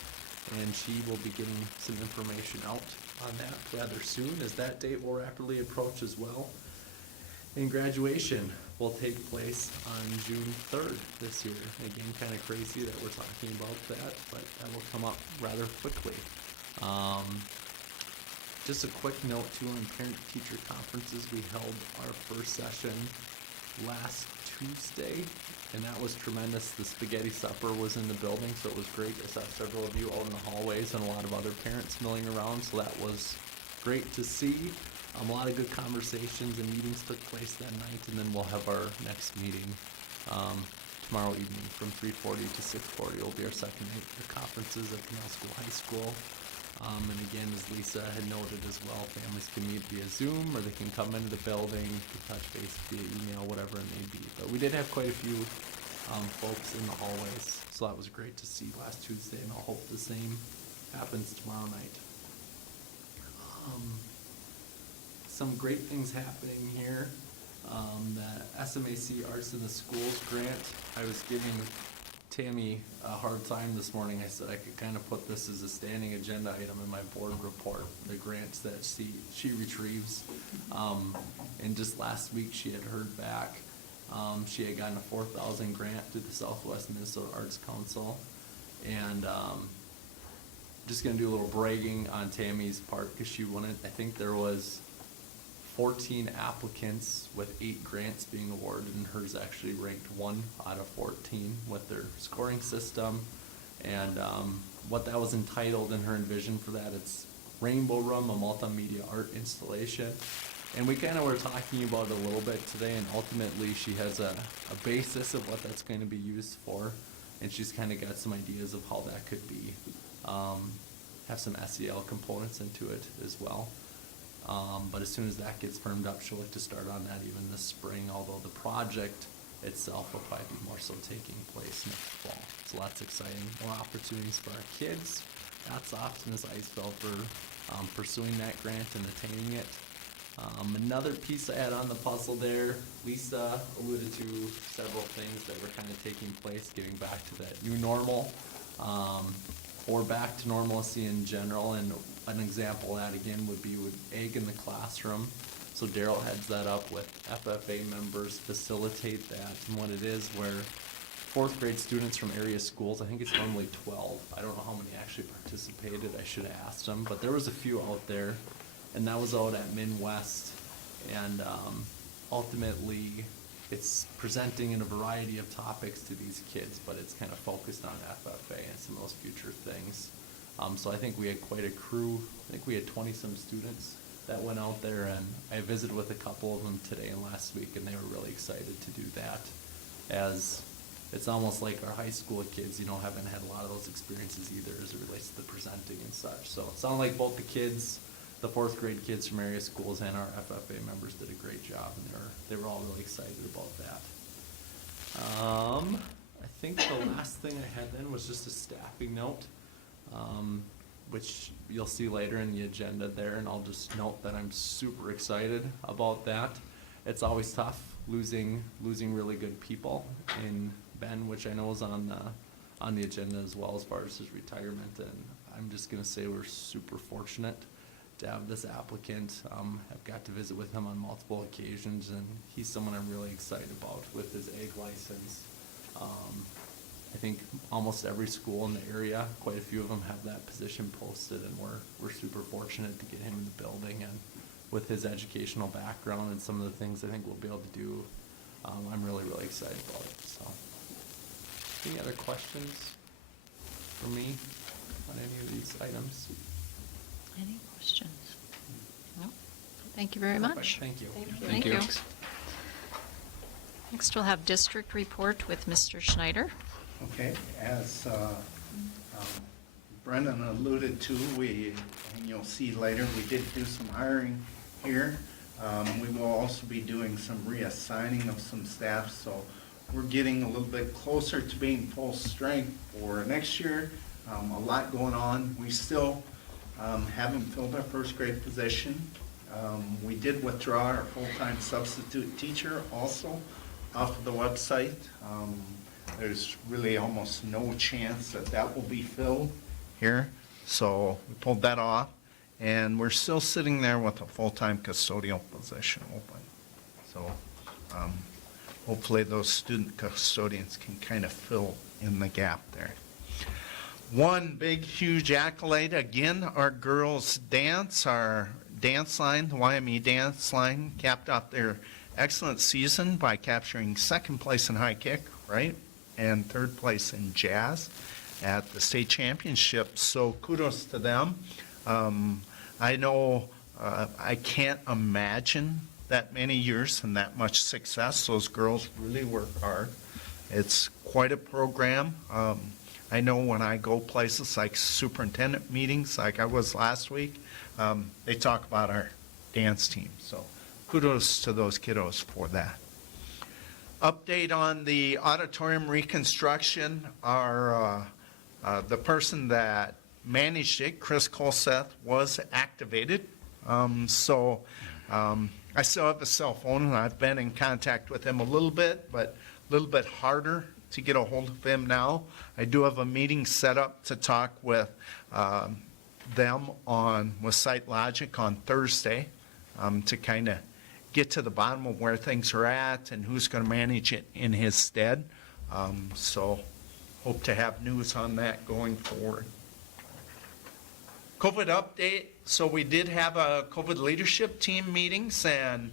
and she will be getting some information out on that rather soon, as that date will rapidly approach as well. And graduation will take place on June 3rd this year. Again, kind of crazy that we're talking about that, but that will come up rather quickly. Just a quick note too, on parent-teacher conferences, we held our first session last Tuesday, and that was tremendous. The spaghetti supper was in the building, so it was great. I saw several of you out in the hallways and a lot of other parents milling around, so that was great to see. A lot of good conversations and meetings took place that night, and then we'll have our next meeting tomorrow evening from 3:40 to 6:40 will be our second night for conferences at the middle school, high school. And again, as Lisa had noted as well, families can meet via Zoom, or they can come into the building to touch base via email, whatever it may be. But we did have quite a few folks in the hallways, so that was great to see last Tuesday, and I'll hope the same happens tomorrow night. Some great things happening here. The SMAC Arts in the Schools grant, I was giving Tammy a hard time this morning. I said I could kind of put this as a standing agenda item in my board report, the grants that she retrieves. And just last week she had heard back. She had gotten a $4,000 grant through the Southwest Minnesota Arts Council. And just gonna do a little bragging on Tammy's part, because she won it. I think there was 14 applicants with 8 grants being awarded, and hers actually ranked 1 out of 14 with their scoring system. And what that was entitled in her envision for that, it's Rainbow Room, a multimedia art installation. And we kind of were talking about it a little bit today, and ultimately she has a basis of what that's going to be used for, and she's kind of got some ideas of how that could be, have some SEL components into it as well. But as soon as that gets firmed up, she'll look to start on that even this spring, although the project itself will probably be more so taking place next fall. So that's exciting. More opportunities for our kids. Hats off to Ms. Eisfeld for pursuing that grant and attaining it. Another piece I had on the puzzle there, Lisa alluded to several things that were kind of taking place, getting back to that new normal, or back to normalcy in general. And an example of that again would be with egg in the classroom. So Daryl heads that up with FFA members, facilitate that. And what it is, where fourth grade students from area schools, I think it's normally 12. I don't know how many actually participated. I should have asked them, but there was a few out there. And that was out at Midwest, and ultimately, it's presenting in a variety of topics to these kids, but it's kind of focused on FFA and some of those future things. So I think we had quite a crew. I think we had 20-some students that went out there, and I visited with a couple of them today and last week, and they were really excited to do that, as it's almost like our high school kids, you know, haven't had a lot of those experiences either as it relates to the presenting and such. So it sounded like both the kids, the fourth grade kids from area schools, and our FFA members did a great job, and they were all really excited about that. I think the last thing I had then was just a staffing note, which you'll see later in the agenda there, and I'll just note that I'm super excited about that. It's always tough losing really good people in Ben, which I know is on the agenda as well as far as his retirement, and I'm just gonna say we're super fortunate to have this applicant. I've got to visit with him on multiple occasions, and he's someone I'm really excited about with his egg license. I think almost every school in the area, quite a few of them have that position posted, and we're super fortunate to get him in the building, and with his educational background and some of the things I think we'll be able to do, I'm really, really excited about it. So, any other questions for me on any of these items? Any questions? No? Thank you very much. Thank you. Thank you. Next, we'll have district report with Mr. Schneider. Okay, as Brendan alluded to, and you'll see later, we did do some hiring here. We will also be doing some reassigning of some staff, so we're getting a little bit closer to being full strength for next year. A lot going on. We still haven't filled our first grade position. We did withdraw our full-time substitute teacher also off of the website. There's really almost no chance that that will be filled here, so we pulled that off. And we're still sitting there with a full-time custodial position open. So hopefully those student custodians can kind of fill in the gap there. One big, huge accolade, again, our girls' dance, our dance line, the Wymay dance line, capped off their excellent season by capturing second place in high kick, right? And third place in jazz at the state championship. So kudos to them. I know I can't imagine that many years and that much success. Those girls really work hard. It's quite a program. I know when I go places like superintendent meetings, like I was last week, they talk about our dance team. So kudos to those kiddos for that. Update on the auditorium reconstruction. The person that managed it, Chris Colseth, was activated. I still have a cell phone, and I've been in contact with him a little bit, but a little bit harder to get a hold of him now. I do have a meeting set up to talk with them with SiteLogic on Thursday to kind of get to the bottom of where things are at and who's going to manage it in his stead. So hope to have news on that going forward. COVID update. So we did have a COVID leadership team meetings, and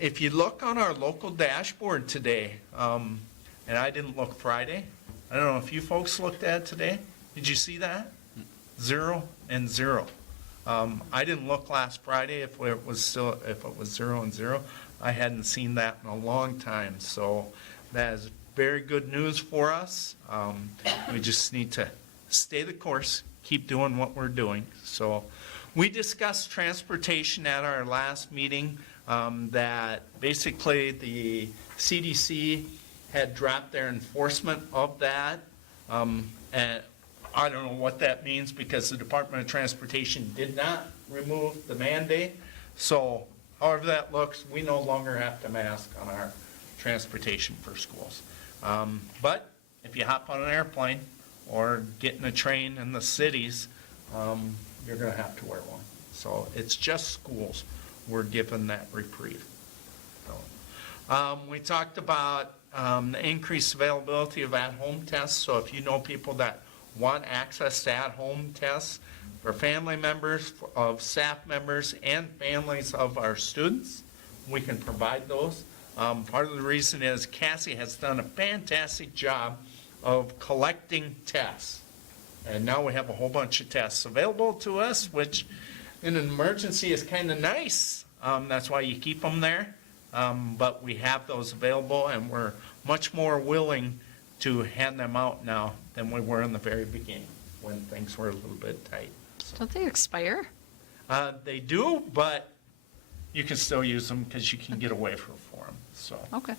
if you look on our local dashboard today, and I didn't look Friday. I don't know if you folks looked at it today. Did you see that? 0 and 0. I didn't look last Friday if it was 0 and 0. I hadn't seen that in a long time. So that is very good news for us. We just need to stay the course, keep doing what we're doing. So we discussed transportation at our last meeting, that basically the CDC had dropped their enforcement of that. And I don't know what that means because the Department of Transportation did not remove the mandate. So however that looks, we no longer have to mask on our transportation for schools. But if you hop on an airplane or get in a train in the cities, you're going to have to wear one. So it's just schools we're given that reprieve. So, we talked about the increased availability of at-home tests. So if you know people that want access to at-home tests for family members, of staff members, and families of our students, we can provide those. Part of the reason is Cassie has done a fantastic job of collecting tests. And now we have a whole bunch of tests available to us, which in an emergency is kind of nice. That's why you keep them there. But we have those available, and we're much more willing to hand them out now than we were in the very beginning, when things were a little bit tight. Don't they expire? They do, but you can still use them because you can get away for them. So Okay.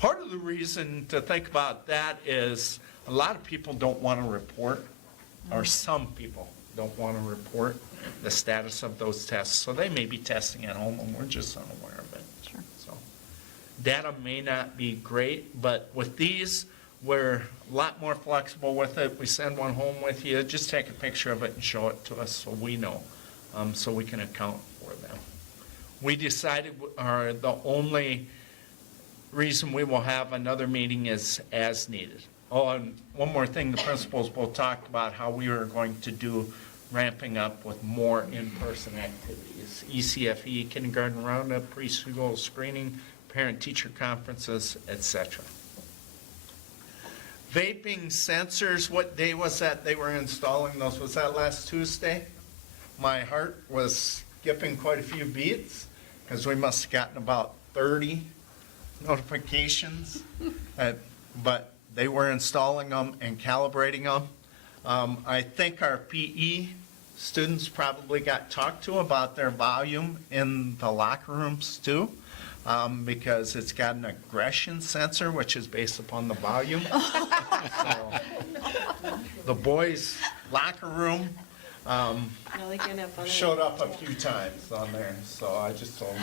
part of the reason to think about that is a lot of people don't want to report, or some people don't want to report the status of those tests. So they may be testing at home, and we're just unaware of it. Sure. So data may not be great, but with these, we're a lot more flexible with it. We send one home with you. Just take a picture of it and show it to us so we know, so we can account for them. We decided the only reason we will have another meeting is as needed. Oh, and one more thing, the principals both talked about how we are going to do ramping up with more in-person activities. ECFE, kindergarten roundup, preschool screening, parent-teacher conferences, etc. Vaping sensors, what day was that they were installing those? Was that last Tuesday? My heart was skipping quite a few beats because we must have gotten about 30 notifications. But they were installing them and calibrating them. I think our PE students probably got talked to about their volume in the locker rooms too, because it's got an aggression sensor, which is based upon the volume. So, the boys' locker room They can have fun. showed up a few times on there. So I just told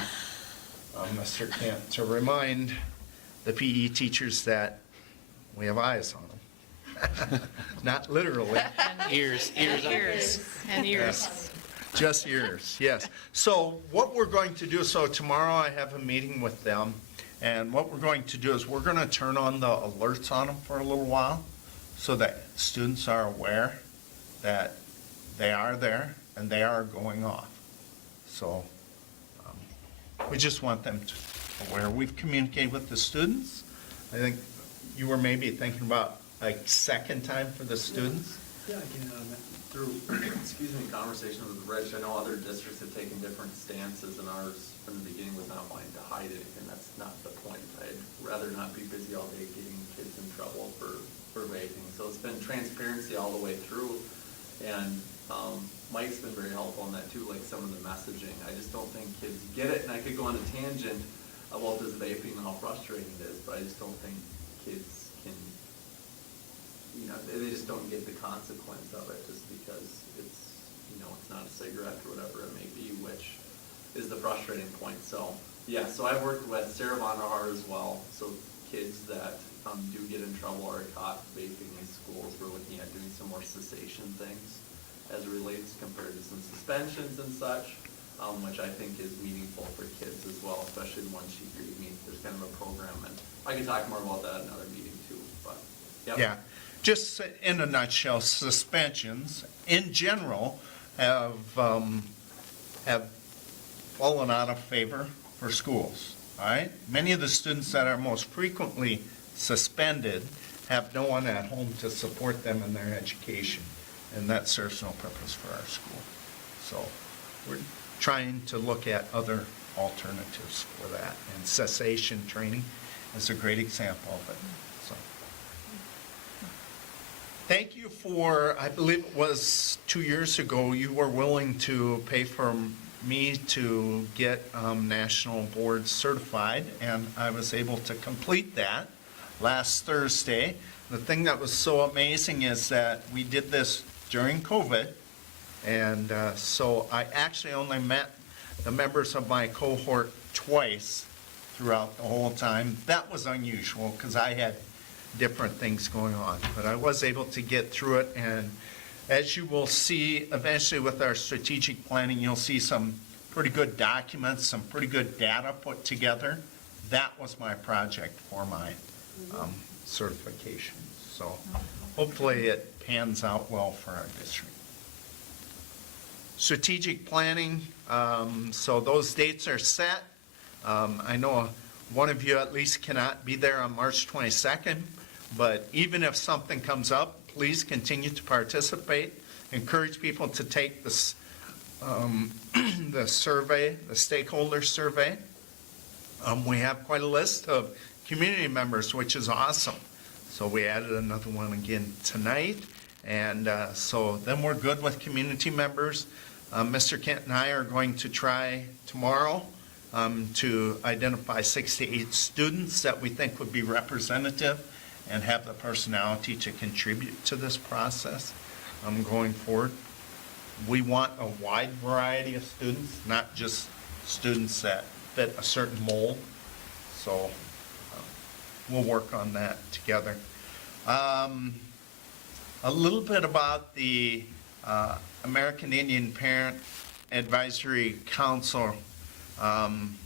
Mr. Kent to remind the PE teachers that we have eyes on them. Not literally. Ears. And ears. Just ears, yes. So what we're going to do, so tomorrow I have a meeting with them, and what we're going to do is we're going to turn on the alerts on them for a little while so that students are aware that they are there and they are going off. So we just want them to aware. We've communicated with the students. I think you were maybe thinking about a second time for the students. Yeah, again, through, conversation with the Rich, I know other districts have taken different stances, and ours from the beginning was not wanting to hide anything. That's not the point. I'd rather not be busy all day getting kids in trouble for vaping. So it's been transparency all the way through, and Mike's been very helpful in that too, like some of the messaging. I just don't think kids get it, and I could go on a tangent about this vaping and how frustrating it is, but I just don't think kids can, they just don't get the consequence of it just because it's, it's not a cigarette or whatever it may be, which is the frustrating point. So, yeah, so I've worked with Sarah Vonderhaar as well. So kids that do get in trouble or are caught vaping in schools, we're looking at doing some more cessation things as it relates compared to some suspensions and such, which I think is meaningful for kids as well, especially the ones she gave me. There's kind of a program, and I can talk more about that in another meeting too, but, yep. Yeah, just in a nutshell, suspensions in general have fallen out of favor for schools, all right? Many of the students that are most frequently suspended have no one at home to support them in their education, and that serves no purpose for our school. So we're trying to look at other alternatives for that, and cessation training is a great example of it. So, thank you for, I believe it was 2 years ago, you were willing to pay for me to get national board certified, and I was able to complete that last Thursday. The thing that was so amazing is that we did this during COVID, and so I actually only met the members of my cohort twice throughout the whole time. That was unusual because I had different things going on, but I was able to get through it. And as you will see eventually with our strategic planning, you'll see some pretty good documents, some pretty good data put together. That was my project for my certification. So hopefully it pans out well for our district. Strategic planning, so those dates are set. I know one of you at least cannot be there on March 22nd, but even if something comes up, please continue to participate. Encourage people to take this, the survey, the stakeholder survey. We have quite a list of community members, which is awesome. So we added another one again tonight. And so then we're good with community members. Mr. Kent and I are going to try tomorrow to identify 6 to 8 students that we think would be representative and have the personality to contribute to this process going forward. We want a wide variety of students, not just students that fit a certain mold. So we'll work on that together. A little bit about the American Indian Parent Advisory Council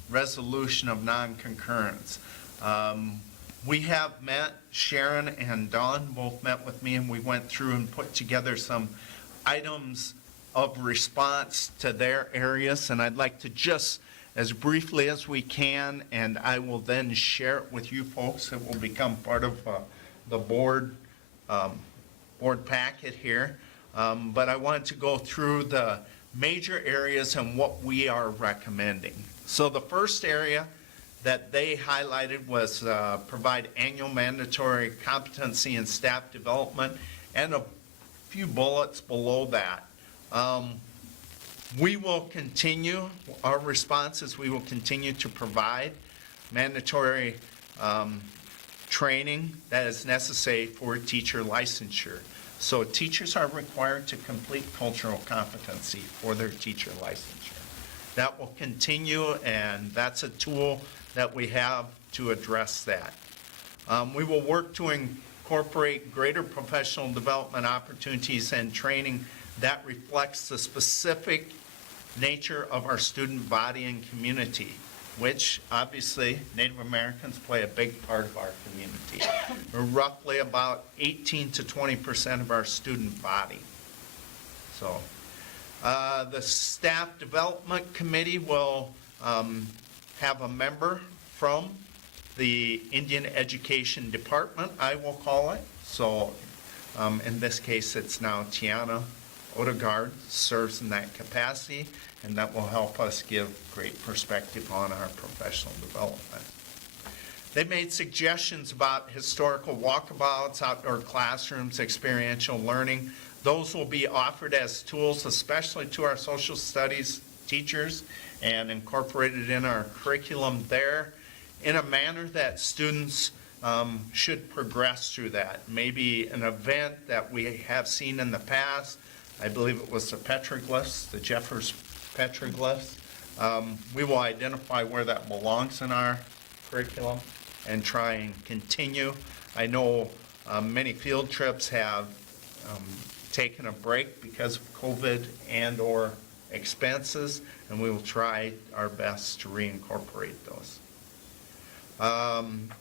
resolution of non-concurrence. We have met, Sharon and Dawn both met with me, and we went through and put together some items of response to their areas, and I'd like to just, as briefly as we can, and I will then share it with you folks. It will become part of the board packet here. But I wanted to go through the major areas and what we are recommending. So the first area that they highlighted was provide annual mandatory competency and staff development, and a few bullets below that. We will continue, our response is we will continue to provide mandatory training that is necessary for teacher licensure. So teachers are required to complete cultural competency for their teacher licensure. That will continue, and that's a tool that we have to address that. We will work to incorporate greater professional development opportunities and training that reflects the specific nature of our student body and community, which obviously Native Americans play a big part of our community. We're roughly about 18 to 20% of our student body. So the Staff Development Committee will have a member from the Indian Education Department, I will call it. So in this case, it's now Tiana Odegaard serves in that capacity, and that will help us give great perspective on our professional development. They made suggestions about historical walkabouts, outdoor classrooms, experiential learning. Those will be offered as tools, especially to our social studies teachers, and incorporated in our curriculum there in a manner that students should progress through that. Maybe an event that we have seen in the past. I believe it was the petroglyphs, the Jeffers petroglyphs. We will identify where that belongs in our curriculum and try and continue. I know many field trips have taken a break because of COVID and or expenses, and we will try our best to reincorporate those.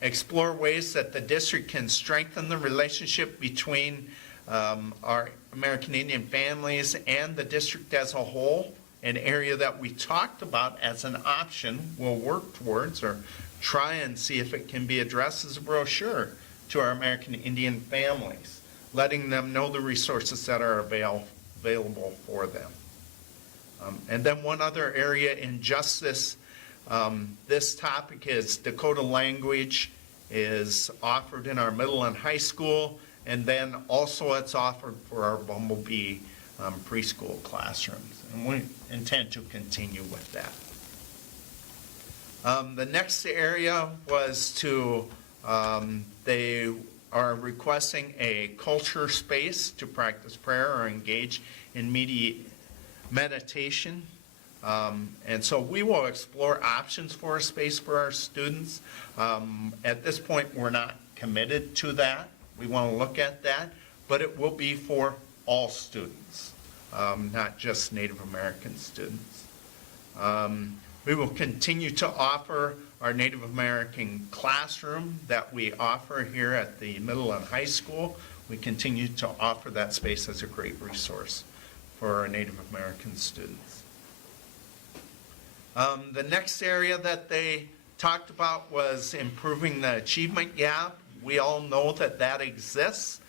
Explore ways that the district can strengthen the relationship between our American Indian families and the district as a whole, an area that we talked about as an option we'll work towards or try and see if it can be addressed as a brochure to our American Indian families, letting them know the resources that are available for them. And then one other area in just this topic is Dakota language is offered in our middle and high school, and then also it's offered for our Bumblebee preschool classrooms. And we intend to continue with that. The next area was to, they are requesting a culture space to practice prayer or engage in meditation. And so we will explore options for a space for our students. At this point, we're not committed to that. We want to look at that, but it will be for all students, not just Native American students. We will continue to offer our Native American classroom that we offer here at the middle and high school. We continue to offer that space as a great resource for our Native American students. The next area that they talked about was improving the achievement gap. We all know that that exists.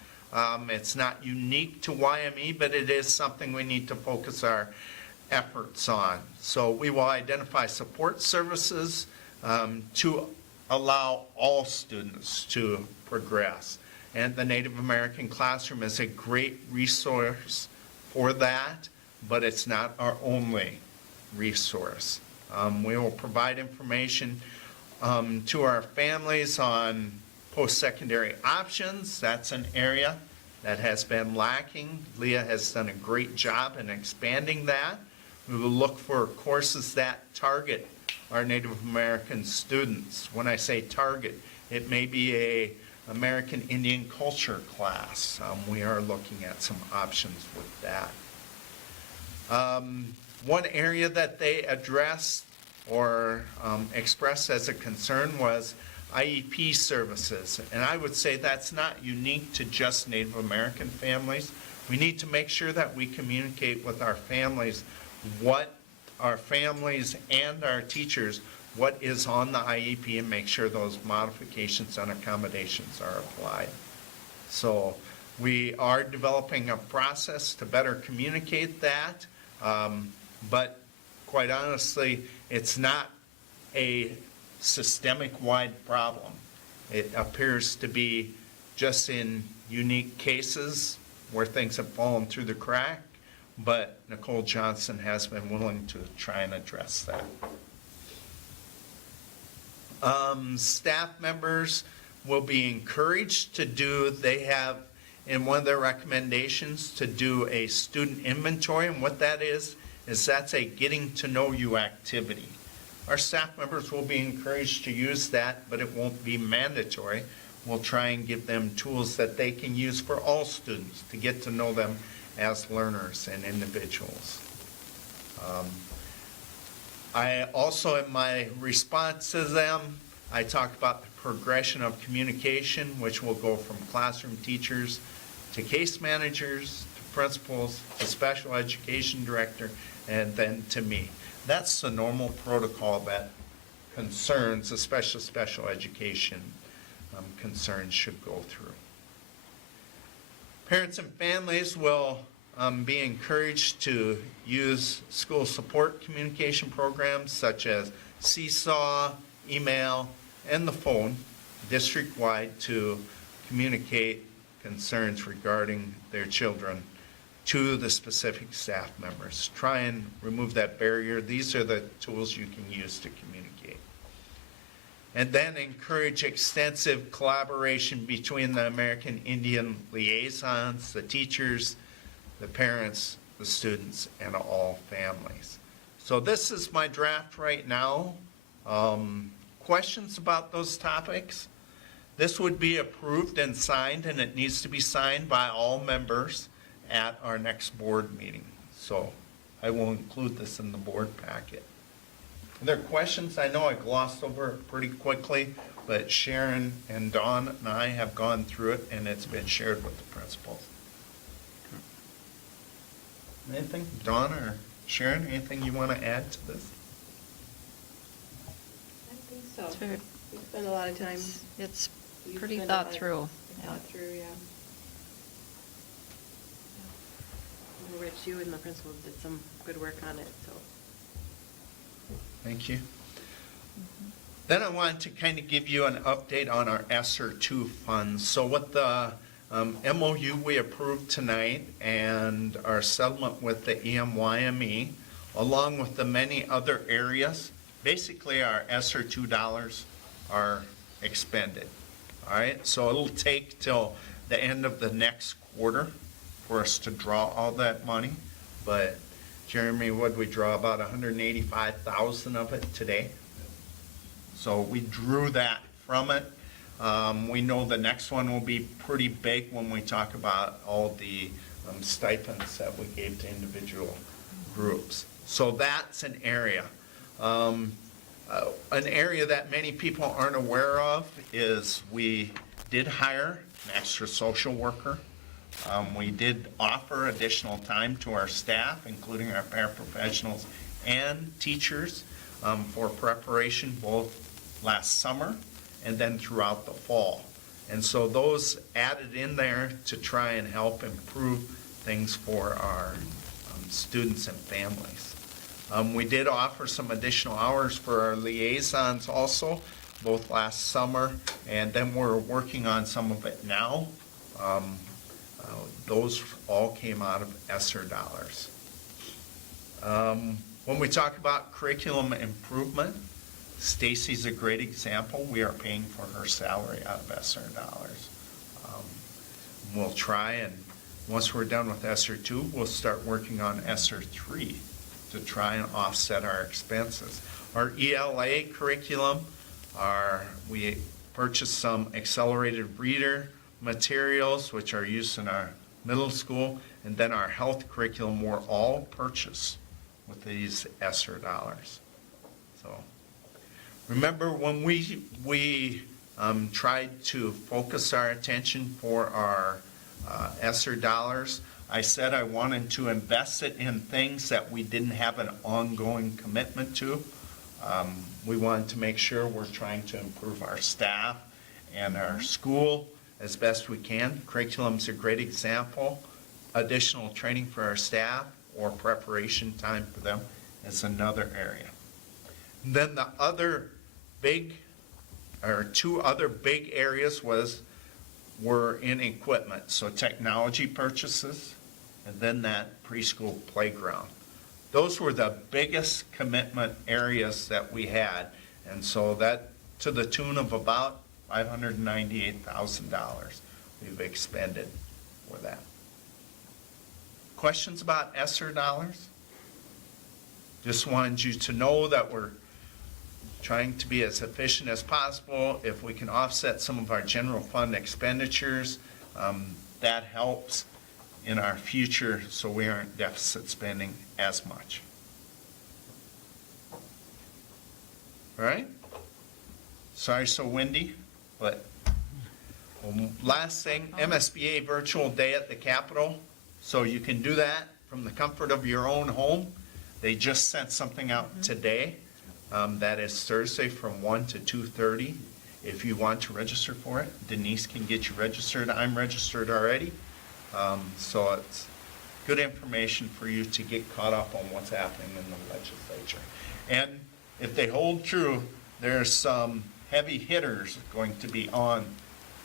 It's not unique to Wymay, but it is something we need to focus our efforts on. So we will identify support services to allow all students to progress. And the Native American classroom is a great resource for that, but it's not our only resource. We will provide information to our families on post-secondary options. That's an area that has been lacking. Leah has done a great job in expanding that. We will look for courses that target our Native American students. When I say target, it may be a American Indian culture class. We are looking at some options with that. One area that they addressed or expressed as a concern was IEP services. And I would say that's not unique to just Native American families. We need to make sure that we communicate with our families what our families and our teachers, what is on the IEP, and make sure those modifications and accommodations are applied. So we are developing a process to better communicate that, but quite honestly, it's not a systemic-wide problem. It appears to be just in unique cases where things have fallen through the crack, but Nicole Johnson has been willing to try and address that. Staff members will be encouraged to they have in one of their recommendations to do a student inventory, and what that is that's a getting to know you activity. Our staff members will be encouraged to use that, but it won't be mandatory. We'll try and give them tools that they can use for all students to get to know them as learners and individuals. I also, in my response to them, I talked about the progression of communication, which will go from classroom teachers to case managers, to principals, to special education director, and then to me. That's the normal protocol that concerns, especially special education concerns, should go through. Parents and families will be encouraged to use school support communication programs such as Seesaw, email, and the phone district-wide to communicate concerns regarding their children to the specific staff members. Try and remove that barrier. These are the tools you can use to communicate. And then encourage extensive collaboration between the American Indian liaisons, the teachers, the parents, the students, and all families. So this is my draft right now. Questions about those topics? This would be approved and signed, and it needs to be signed by all members at our next board meeting. So I will include this in the board packet. Are there questions? I know I glossed over it pretty quickly, but Sharon and Dawn and I have gone through it, and it's been shared with the principals. Anything? Dawn or Sharon, anything you want to add to this? I think so. It's very, We spent a lot of time. it's You pretty spent thought a lot- through. Yeah. Thought through, yeah. Rich, you and the principal did some good work on it, so. Thank you. Then I wanted to kind of give you an update on our SR2 funds. So with the MOU we approved tonight and our settlement with the EMYME, along with the many other areas, basically our SR2 dollars are expended. All right, so it'll take till the end of the next quarter for us to draw all that money, but Jeremy, would we draw about 185,000 of it today? So we drew that from it. We know the next one will be pretty big when we talk about all the stipends that we gave to individual groups. So that's an area. An area that many people aren't aware of is we did hire an extra social worker. We did offer additional time to our staff, including our paraprofessionals and teachers, for preparation both last summer and then throughout the fall. And so those added in there to try and help improve things for our students and families. We did offer some additional hours for our liaisons also, both last summer, and then we're working on some of it now. Those all came out of ESSER dollars. When we talk about curriculum improvement, Stacy's a great example. We are paying for her salary out of ESSER dollars. We'll try, and once we're done with ESSER 2, we'll start working on ESSER 3 to try and offset our expenses. Our ELA curriculum, we purchased some accelerated reader materials, which are used in our middle school, and then our health curriculum were all purchased with these ESSER dollars. So remember when we tried to focus our attention for our ESSER dollars, I said I wanted to invest it in things that we didn't have an ongoing commitment to. We wanted to make sure we're trying to improve our staff and our school as best we can. Curriculum's a great example. Additional training for our staff or preparation time for them is another area. And then the other two other big areas were in equipment. So technology purchases and then that preschool playground. Those were the biggest commitment areas that we had. And so that to the tune of about $598,000 we've expended for that. Questions about ESSER dollars? Just wanted you to know that we're trying to be as efficient as possible. If we can offset some of our general fund expenditures, that helps in our future so we aren't deficit spending as much. All right? Sorry so windy, but last thing, MSBA virtual day at the Capitol. So you can do that from the comfort of your own home. They just sent something out today. That is Thursday from 1 to 2:30. If you want to register for it, Denise can get you registered. I'm registered already. So it's good information for you to get caught up on what's happening in the legislature. And if they hold true, there's some heavy hitters going to be on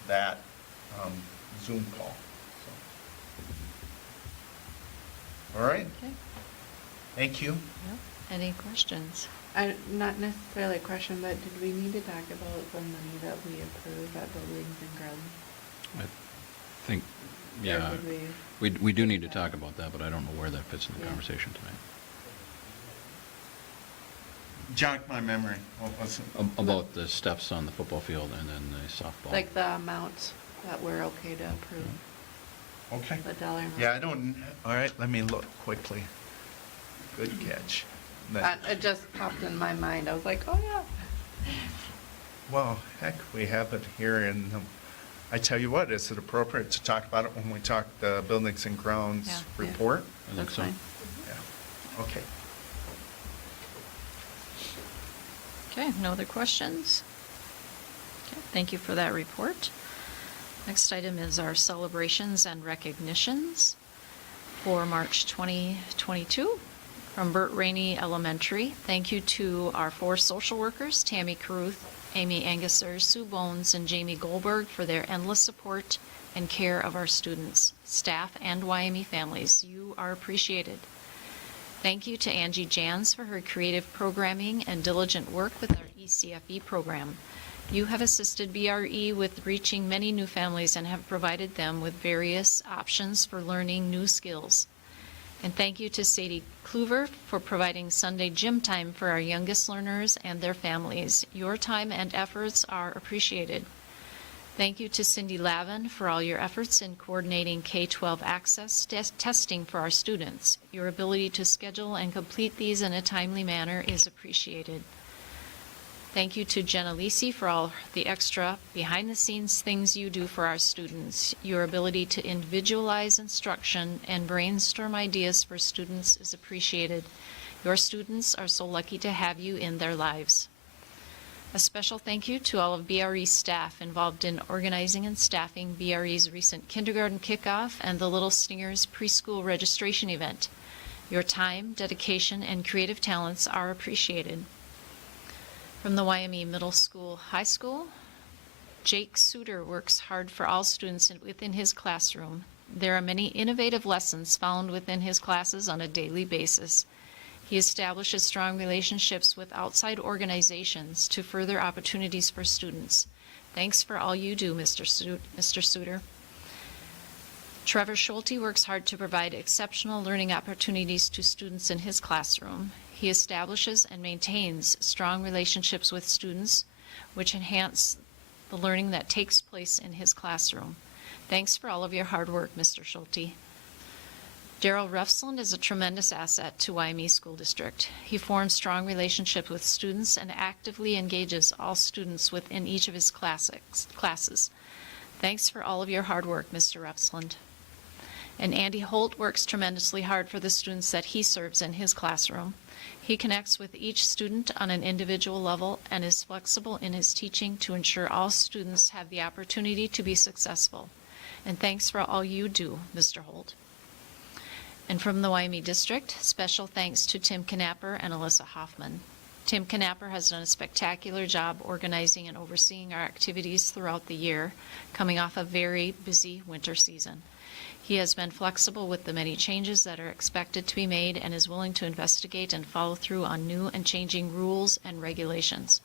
that Zoom call. So. All right. Okay. Thank you. Yep. Any questions? Not necessarily a question, but did we need to talk about the money that we approve at buildings and grounds? I think, yeah, Or did we do need to talk about that, but I don't know where that fits in the Yeah. conversation tonight. Jog my memory. What was it? About the steps on the football field and then the softball. Like the amount that we're okay to approve, Okay. the dollar amount? Yeah, I don't, all right, let me look quickly. Good catch. It just popped in my mind. I was like, oh, yeah. Well, heck, we have it here in, I tell you what, is it appropriate to talk about it when we talk the buildings and grounds Yeah. report? I think That's so. fine. Yeah, okay. Okay, no other questions? Okay, thank you for that report. Next item is our celebrations and recognitions for March 2022. From Burt, Rainey Elementary, thank you to our 4 social workers, Tammy Caruth, Amy Anguser, Sue Bones, and Jamie Goldberg for their endless support and care of our students, staff, and Wymay families. You are appreciated. Thank you to Angie Jans for her creative programming and diligent work with our ECFE program. You have assisted BRE with reaching many new families and have provided them with various options for learning new skills. And thank you to Sadie Kluver for providing Sunday gym time for our youngest learners and their families. Your time and efforts are appreciated. Thank you to Cindy Lavin for all your efforts in coordinating K-12 access testing for our students. Your ability to schedule and complete these in a timely manner is appreciated. Thank you to Jenna Lisi for all the extra behind-the-scenes things you do for our students. Your ability to individualize instruction and brainstorm ideas for students is appreciated. Your students are so lucky to have you in their lives. A special thank you to all of BRE staff involved in organizing and staffing BRE's recent kindergarten kickoff and the Little Stingers preschool registration event. Your time, dedication, and creative talents are appreciated. From the Wymay Middle School, High School, Jake Suter works hard for all students within his classroom. There are many innovative lessons found within his classes on a daily basis. He establishes strong relationships with outside organizations to further opportunities for students. Thanks for all you do, Mr. Suter. Trevor Schulte works hard to provide exceptional learning opportunities to students in his classroom. He establishes and maintains strong relationships with students, which enhance the learning that takes place in his classroom. Thanks for all of your hard work, Mr. Schulte. Daryl Refsland is a tremendous asset to Wymay School District. He forms strong relationships with students and actively engages all students within each of his classes. Thanks for all of your hard work, Mr. Refsland. And Andy Holt works tremendously hard for the students that he serves in his classroom. He connects with each student on an individual level and is flexible in his teaching to ensure all students have the opportunity to be successful. And thanks for all you do, Mr. Holt. And from the Wymay District, special thanks to Tim Knapper and Alyssa Hoffman. Tim Knapper has done a spectacular job organizing and overseeing our activities throughout the year, coming off a very busy winter season. He has been flexible with the many changes that are expected to be made and is willing to investigate and follow through on new and changing rules and regulations.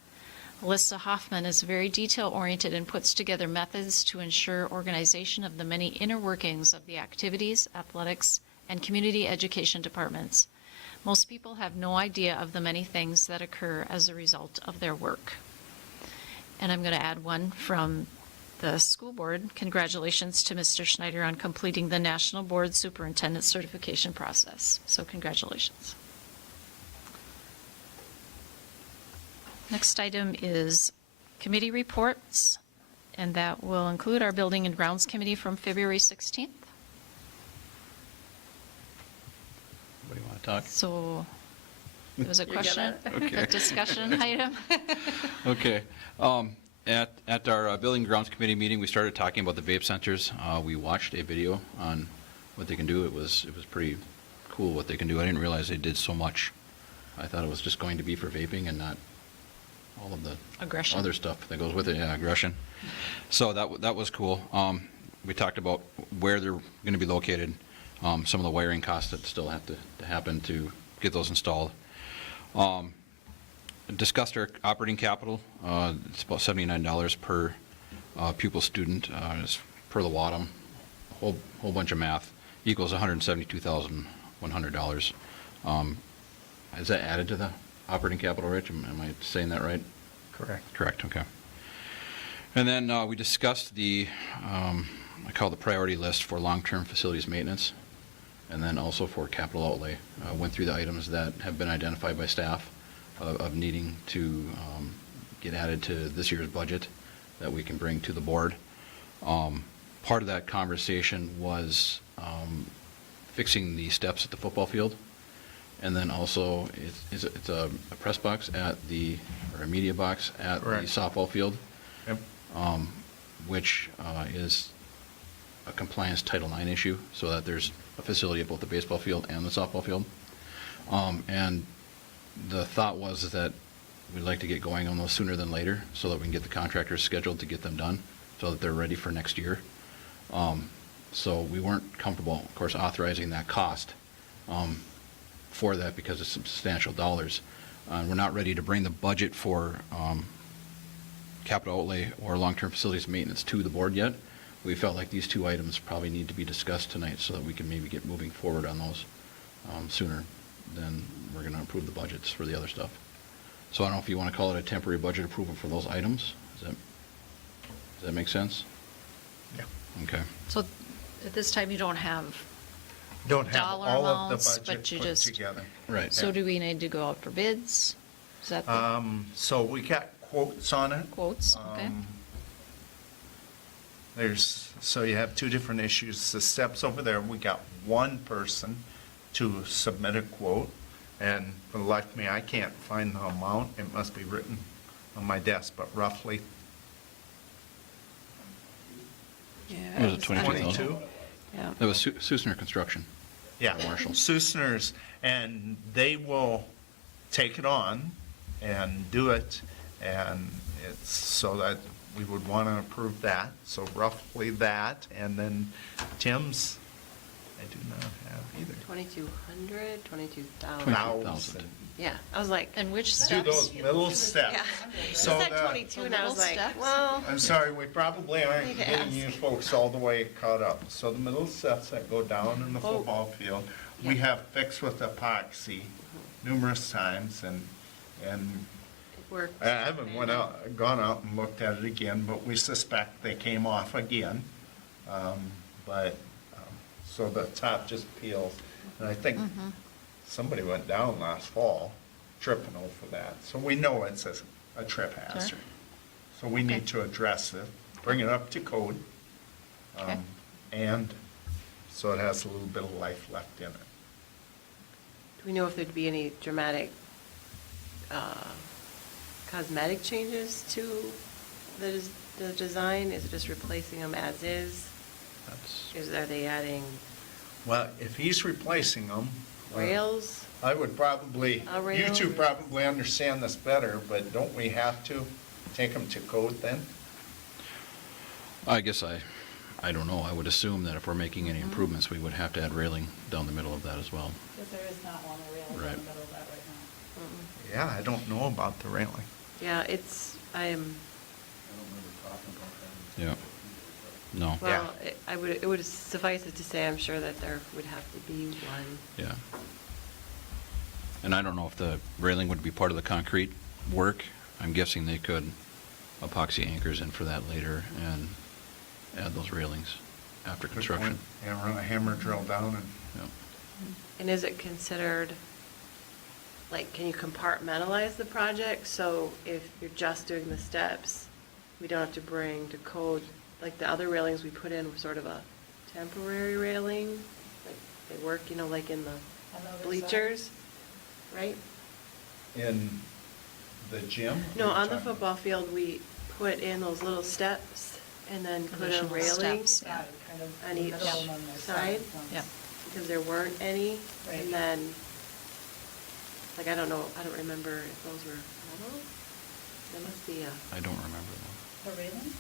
Alyssa Hoffman is very detail-oriented and puts together methods to ensure organization of the many inner workings of the activities, athletics, and community education departments. Most people have no idea of the many things that occur as a result of their work. And I'm going to add one from the school board. Congratulations to Mr. Schneider on completing the National Board Superintendent Certification process. So congratulations. Next item is committee reports, and that will include our Building and Grounds Committee from February 16th. What do you want to talk? So there was a question, Okay. a discussion item. Okay. At our Building and Grounds Committee meeting, we started talking about the vape sensors. We watched a video on what they can do. It was pretty cool what they can do. I didn't realize they did so much. I thought it was just going to be for vaping and not all of the Aggression. other stuff that goes with it. Yeah, aggression. So that was cool. We talked about where they're going to be located, some of the wiring costs that still have to happen to get those installed. Discussed our operating capital. It's about $79 per pupil student. It's per the WADM. Whole bunch of math equals $172,100. Is that added to the operating capital, Rich? Am I saying that right? Correct. Correct. Okay. And then we discussed the I call it the priority list for long-term facilities maintenance, and then also for capital outlay. Went through the items that have been identified by staff of needing to get added to this year's budget that we can bring to the board. Part of that conversation was fixing the steps at the football field, and then also it's a press box or a media box at Correct. the softball field, Yep. which is a compliance Title IX issue, so that there's a facility at both the baseball field and the softball field. And the thought was that we'd like to get going on those sooner than later so that we can get the contractors scheduled to get them done so that they're ready for next year. So we weren't comfortable, of course, authorizing that cost for that because it's substantial dollars. We're not ready to bring the budget for capital outlay or long-term facilities maintenance to the board yet. We felt like these two items probably need to be discussed tonight so that we can maybe get moving forward on those. sooner, then we're going to approve the budgets for the other stuff. So I don't know if you want to call it a temporary budget approval for those items? Does that make sense? Yeah. Okay. So at this time, you don't have, Don't have Dollar all of amounts, the but budget you put just- together. Right. so do we need to go out for bids? Is that the So we got quotes on it. quotes? Okay. So you have two different issues. The steps over there, we got one person to submit a quote, and for the life of me, I can't find the amount. It must be written on my desk, but roughly What was it, 22,000? 22? Yeah. That was Susner Construction. Yeah, Marshall. Susner's, and they will take it on and do it, and it's so that we would want to approve that, so roughly that, and then Tim's, I do not have either. 2,200, 22,000. 22,000. Yeah, I was like, And which Do steps? those middle steps. yeah. You So said the- 22, and I was The like, little steps? well, I'm sorry, we probably aren't Need to getting you ask. folks all the way caught up. So the middle steps that go down in the Oh. football field, we Yeah. have fixed with epoxy numerous times, and it worked. I haven't gone out and looked at it again, but we suspect they came off again. So the top just peels. And I think somebody went down last fall tripping over that. So we know it's a trip hazard. So we need to address it, bring it up to code. Okay. And so it has a little bit of life left in it. Do we know if there'd be any dramatic cosmetic changes to the design? Is it just replacing them as is? Are they adding Well, if he's replacing them. rails? I would probably, A rail? you two probably understand this better, but don't we have to take them to code then? I guess I don't know. I would assume that if we're making any improvements, we would have to add railing down the middle of that as well. Because there is not one rail in the Right. middle of that right now. Mm-mm. Yeah, I don't know about the railing. Yeah, Yeah. No. well, it would suffice it to say, I'm sure that there would have to be one. Yeah. And I don't know if the railing would be part of the concrete work. I'm guessing they could epoxy anchors in for that later and add those railings after Good construction. point. Yeah, run a hammer drill down and. Yeah. And is it considered, like, can you compartmentalize the project? So if you're just doing the steps, we don't have to bring to code, like the other railings we put in were sort of a temporary railing? Like they work, like in the On the other side? bleachers, right? In the gym? No, on the football field, we put in those little steps and then put a Additional railing steps. Got it, kind of on in the each middle and then there's side. ones. Yep. because there weren't any. Right. And then, like, I don't remember if those were metal? That must be I don't remember that. The railing?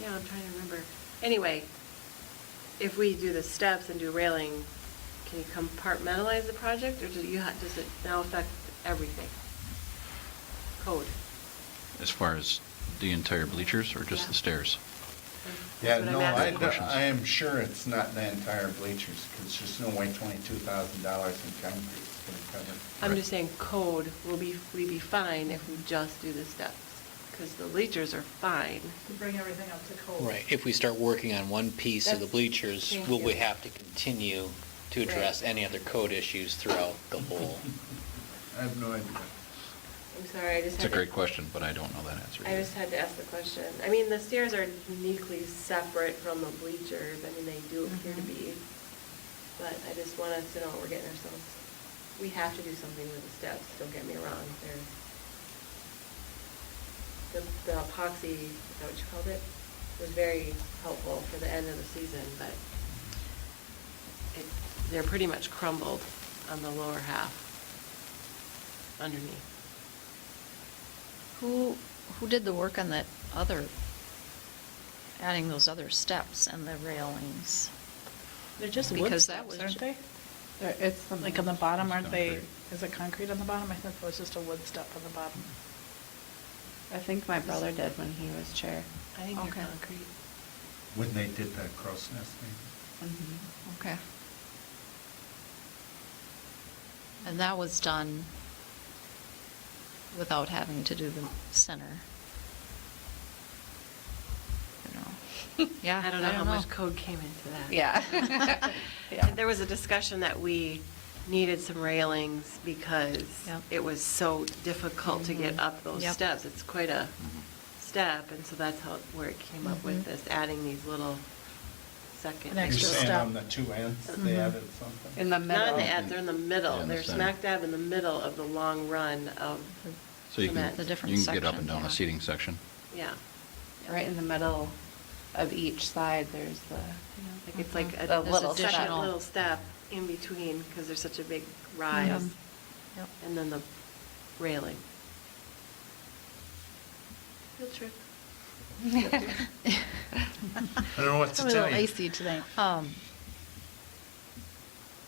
yeah, I'm trying to remember. Anyway, if we do the steps and do railing, can you compartmentalize the project, or does it now affect everything? Code? As far as the entire bleachers or just Yeah. the stairs? Yeah, That's what no, I'm asking. Questions? I am sure it's not the entire bleachers, because there's no way $22,000 in concrete is gonna cover. I'm just saying code, we'd be fine if we just do the steps, because the bleachers are fine. To bring everything up to code. Right, if we start working on one piece of the That's- bleachers, thank will we you. have to continue to address Right. any other code issues throughout the whole? I have no idea. I'm sorry, I just It's had a to. great question, but I don't know that answer. I either. just had to ask the question. I mean, the stairs are uniquely separate from the bleachers. I mean, they do appear to be. But I just want us to know what we're getting ourselves. We have to do something with the steps, don't get me wrong. The epoxy, is that what you called it? Was very helpful for the end of the season, but they're pretty much crumbled on the lower half underneath. Who did the work on that adding those other steps and the railings? They're just wood Because that steps, was aren't they? It's the. Like on the bottom, It's aren't they, concrete. is it concrete on the bottom? I think it was just a wood step on the bottom. I think my brother did when he was chair. I think they're Okay. concrete. When they did that crow's nest, maybe. Okay. And that was done without having to do the center. You know. Yeah, I don't know how much code came into that. Yeah. And there was a discussion that we needed some railings because Yep. it was so difficult to get up those Yep. steps. It's quite a step, and so that's where it came up with this, adding these little second. An You're extra saying step. on the two ends, they added something? In the middle. Not in the end, they're in the middle. Yeah, in the They're center. smack dab in the middle of the long run of, So you can, Cement. The different you can get up and sections, down a yeah. seating section. yeah. Right in the middle of each side, there's the, Like it's like The a little second step. little step in between because there's such a big rise. Yep. And then the railing. Field trip. I don't know what to I'm a little tell you. icy tonight.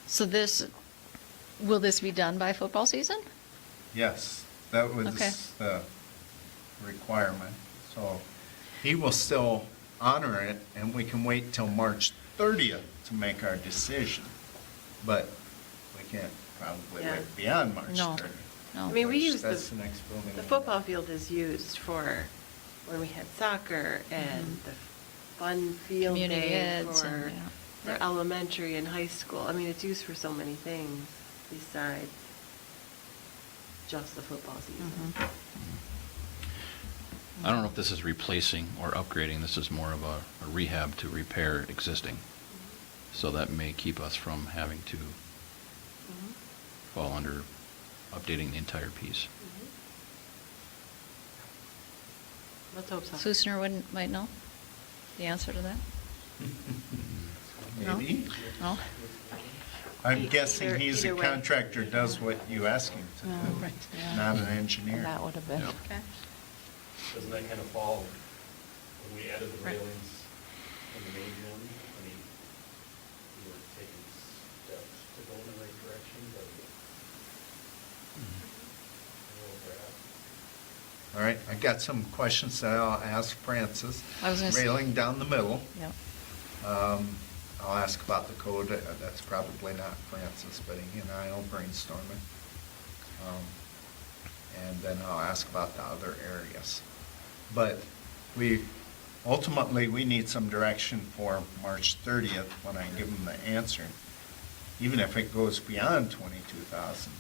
So this, will this be done by football season? Yes, that Okay. was the requirement. So he will still honor it, and we can wait till March 30th to make our decision. But we can't probably Yeah. wait beyond March No. 30th. No. I mean, we which use that's the next building. the we football got. field is used for when we had soccer and Mhm. the fun field Community day eds for, and, yeah. for elementary and high school. I mean, it's used for so many things besides just the football season. Mhm. I don't know if this is replacing or upgrading, this is more of a rehab to repair existing. So that may keep us from having to Mhm. fall under updating the entire piece. Mhm. Let's hope so. Susner might know the answer to that? No? Maybe. No? I'm guessing he's a either way. contractor, does what you ask him to No, do, right, yeah. not an engineer. That would have been. Yeah. Okay. Doesn't that kind of fall, when we added the Right. railings in the main gym, I mean, we were taking steps to go in the right direction, but where we're at. All right, I got some questions that I'll ask Francis. I was gonna say- Railing down the middle. Yep. I'll ask about the code, that's probably not Francis, but he and I will brainstorm it. And then I'll ask about the other areas. But ultimately, we need some direction for March 30th when I give them the answer. Even if it goes beyond 22,000.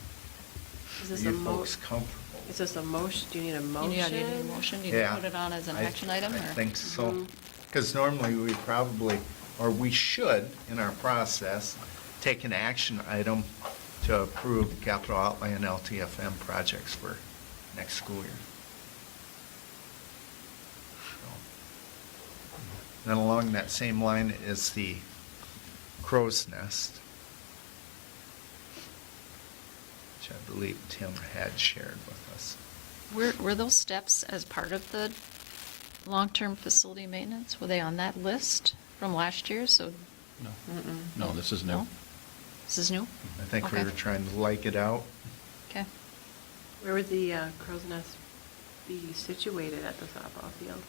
Is this Are a you mo- folks comfortable? Is this a motion? Do you need a motion? You need a motion? Do you Yeah. put it on as an I- action item? I or- think so. Mhm. Because normally we probably, or we should, in our process, take an action item to approve capital outlay and LTFM projects for next school year. So. Then along that same line is the crow's nest, which I believe Tim had shared with us. Were those steps as part of the long-term facility maintenance? Were they on that list from last year? So, No, Mm-mm. no, this is new. No? This is new? I think we Okay. were trying to like it out. Okay. Where would the crow's nest be situated at the softball field?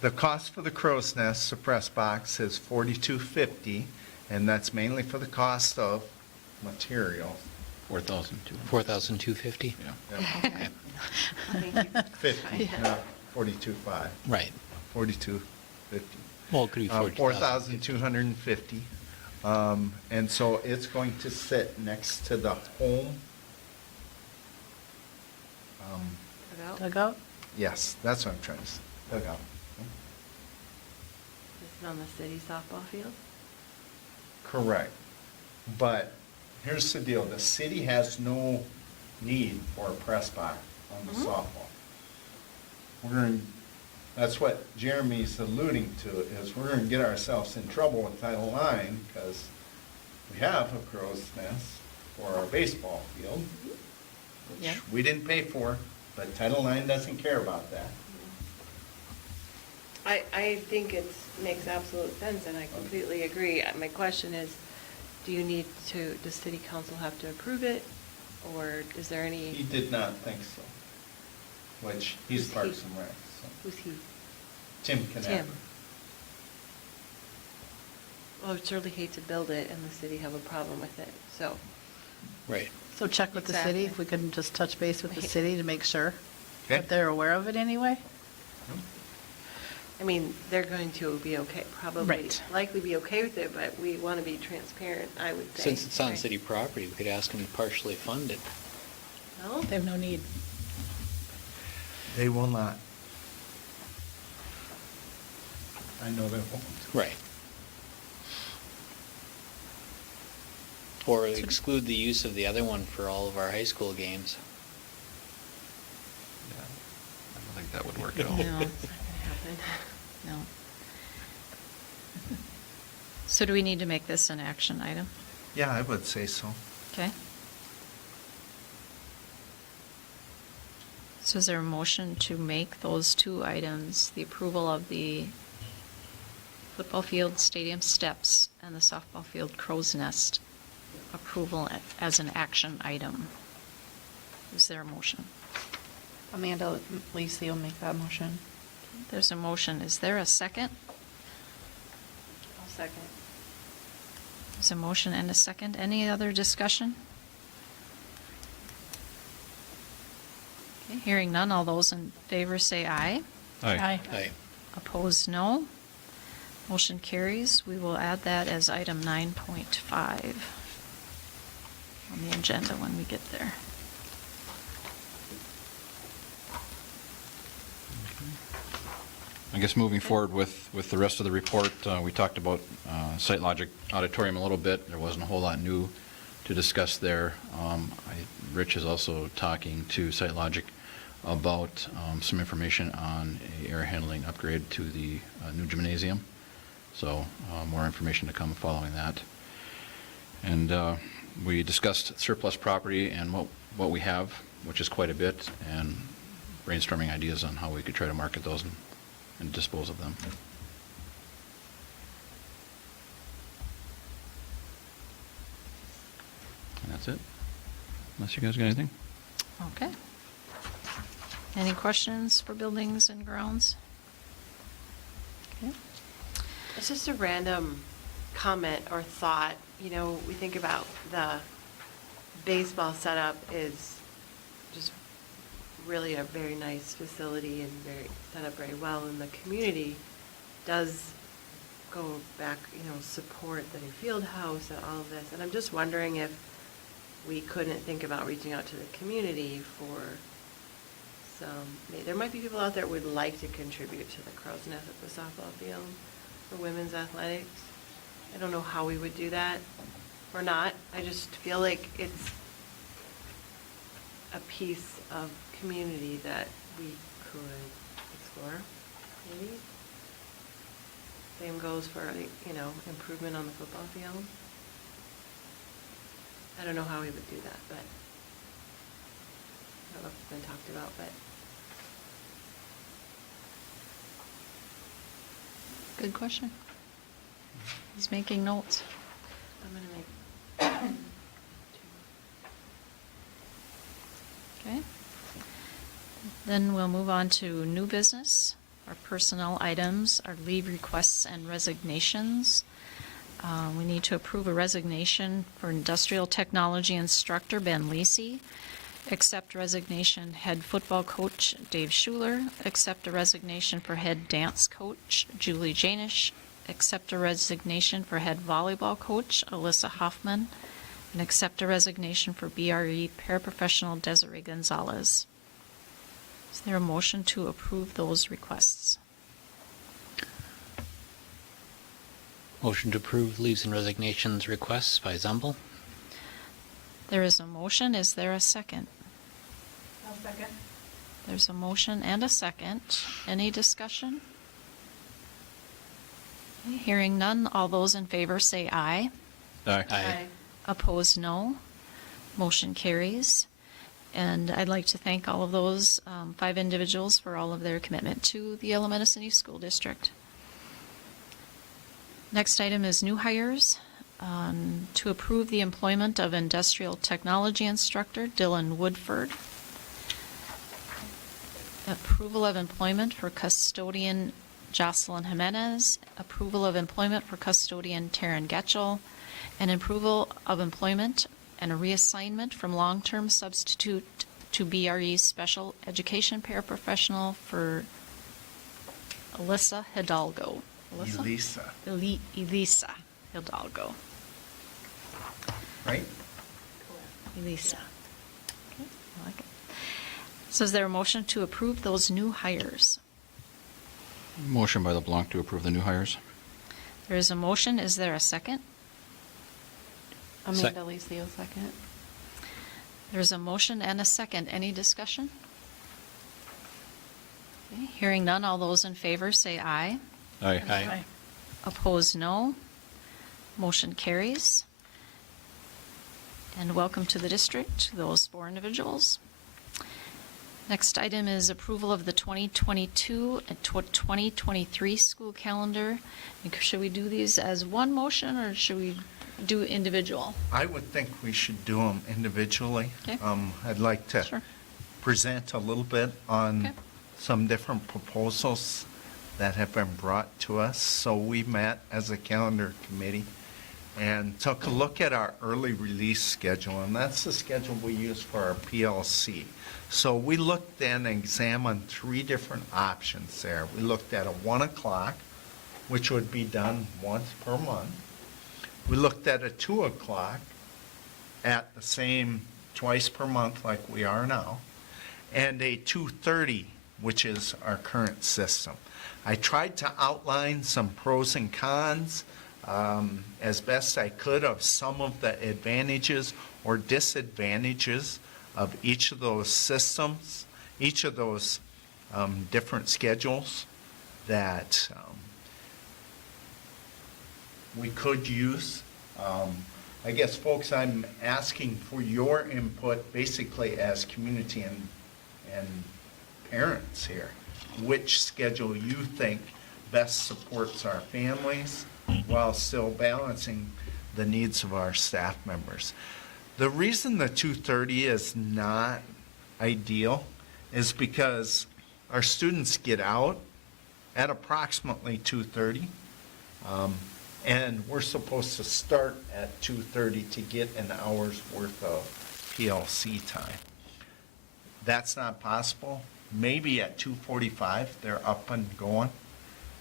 The cost for the crow's nest suppress box is $42.50, and that's mainly for the cost of material. 4,200. 4,250? Yeah. Okay. Thank you. 50, not 42.5, Right. 42.50. Well, it could be 40,000. 4,250. And so it's going to sit next to the home. Dugout? Dugout? Yes, that's what I'm trying to say, dugout. This is on the city softball field? Correct. But here's the deal, the city has no need for a press box on the softball. That's what Jeremy's alluding to, is we're gonna get ourselves in trouble with Title IX, because we have a crow's nest for our baseball field, Yeah. which we didn't pay for, but Title IX doesn't care about that. I think it makes absolute sense, and I completely agree. My question is, does city council have to approve it, or is there any? He did not think so, which he's Who's Parks he? and Rec, so. Who's he? Tim Knapp. Tim. Well, I would surely hate to build it and the city have a problem with it, so. Right. So check with the city, Exactly. if we can just touch base with the Right. city to make sure Okay. that they're aware of it anyway. I mean, they're going to be okay, probably, Right. likely be okay with it, but we want to be transparent, I would say. Since it's on Right. city property, we could ask them to partially fund it. No? They have no need. They will not. I know they won't. Right. Or exclude the use of the other one for all of our high school games. Yeah, I don't think that would work at all. No, Not gonna happen. no. So do we need to make this an action item? Yeah, I would say so. Okay. So is there a motion to make those two items, the approval of the football field stadium steps and the softball field crow's nest approval as an action item? Is there a motion? Amanda Lacey will make that motion. There's a motion. Is there a second? I'll second. There's a motion and a second. Any other discussion? Okay, hearing none, all those in favor say aye. Aye. Aye. Opposed, no. Motion carries. We will add that as item 9.5 on the agenda when we get there. I guess moving forward with the rest of the report, we talked about Site Logic Auditorium a little bit. There wasn't a whole lot new to discuss there. Rich is also talking to Site Logic about some information on a air handling upgrade to the new gymnasium. So more information to come following that. And we discussed surplus property and what we have, which is quite a bit, and brainstorming ideas on how we could try to market those and dispose of them. And that's it. Unless you guys got anything? Okay. Any questions for buildings and grounds? Okay. It's just a random comment or thought. You know, we think about the baseball setup is just really a very nice facility and very set up very well, and the community does go back, support the new field house and all of this. And I'm just wondering if we couldn't think about reaching out to the community for there might be people out there who would like to contribute to the Crow's Nest at the softball field for women's athletics. I don't know how we would do that or not. I just feel like it's a piece of community that we could explore, maybe. Same goes for, improvement on the football field. I don't know how we would do that, but I don't know if it's been talked about, but. Good question. He's making notes. I'm gonna make. Okay. Then we'll move on to new business. Our personnel items are leave requests and resignations. We need to approve a resignation for industrial technology instructor Ben Lacey, accept resignation head football coach Dave Schuler, accept a resignation for head dance coach Julie Janish, accept a resignation for head volleyball coach Alyssa Hoffman, and accept a resignation for BRE paraprofessional Desiree Gonzalez. Is there a motion to approve those requests? Motion to approve leaves and resignations requests by Zumble. There is a motion. Is there a second? I'll second. There's a motion and a second. Any discussion? Okay, hearing none, all those in favor say aye. Aye. Aye. Opposed, no. Motion carries. And I'd like to thank all of those 5 individuals for all of their commitment to the Alameda City School District. Next item is new hires. To approve the employment of industrial technology instructor Dylan Woodford. Approval of employment for custodian Jocelyn Jimenez. Approval of employment for custodian Taryn Getchell. And approval of employment and a reassignment from long-term substitute to BRE special education paraprofessional for Elisa Hidalgo. Elisa, Elisa Hidalgo. right? Elisa. Okay, I like it. So is there a motion to approve those new hires? Motion by LeBlanc to approve the new hires. There is a motion. Is there a second? Amanda Licio, second. There's a motion and a second. Any discussion? Okay, hearing none, all those in favor say aye. Aye. Aye. Opposed, no. Motion carries. And welcome to the district, those 4 individuals. Next item is approval of the 2022 and 2023 school calendar. Should we do these as one motion, or should we do individual? I would think we should do them individually. Okay. I'd like to Sure. present a little bit on Okay. some different proposals that have been brought to us. So we met as a calendar committee and took a look at our early release schedule, and that's the schedule we use for our PLC. So we looked and examined 3 different options there. We looked at a 1 o'clock, which would be done once per month. We looked at a 2 o'clock at the same twice per month like we are now, and a 2:30, which is our current system. I tried to outline some pros and cons as best I could of some of the advantages or disadvantages of each of those systems, each of those different schedules that we could use. I guess, folks, I'm asking for your input basically as community and parents here. Which schedule you think best supports our families while still balancing the needs of our staff members? The reason the 2:30 is not ideal is because our students get out at approximately 2:30. And we're supposed to start at 2:30 to get an hour's worth of PLC time. That's not possible. Maybe at 2:45, they're up and going.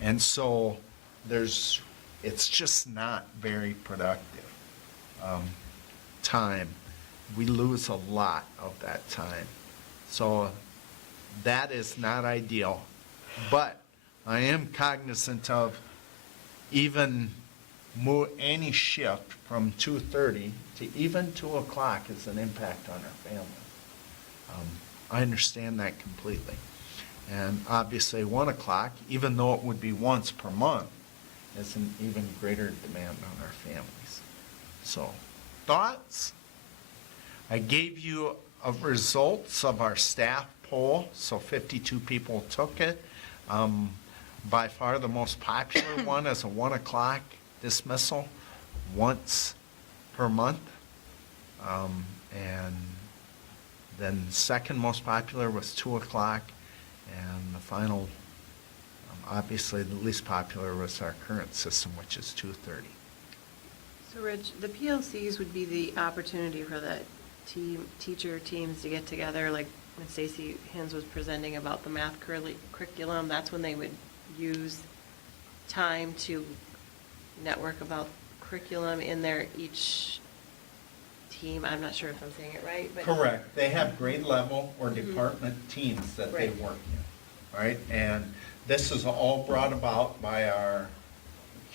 And so it's just not very productive time. We lose a lot of that time. So that is not ideal. But I am cognizant of even any shift from 2:30 to even 2 o'clock is an impact on our family. I understand that completely. And obviously 1 o'clock, even though it would be once per month, is an even greater demand on our families. So, thoughts? I gave you results of our staff poll, so 52 people took it. By far the most popular one is a 1 o'clock dismissal once per month. And then second most popular was 2 o'clock. And the final, obviously the least popular was our current system, which is 2:30. So Rich, the PLCs would be the opportunity for the teacher teams to get together, like when Stacy Hins was presenting about the math curriculum, that's when they would use time to network about curriculum in their each team. I'm not sure if I'm saying it right, but. Correct. They have grade level or department teams that they Right. work in, right? And this is all brought about by our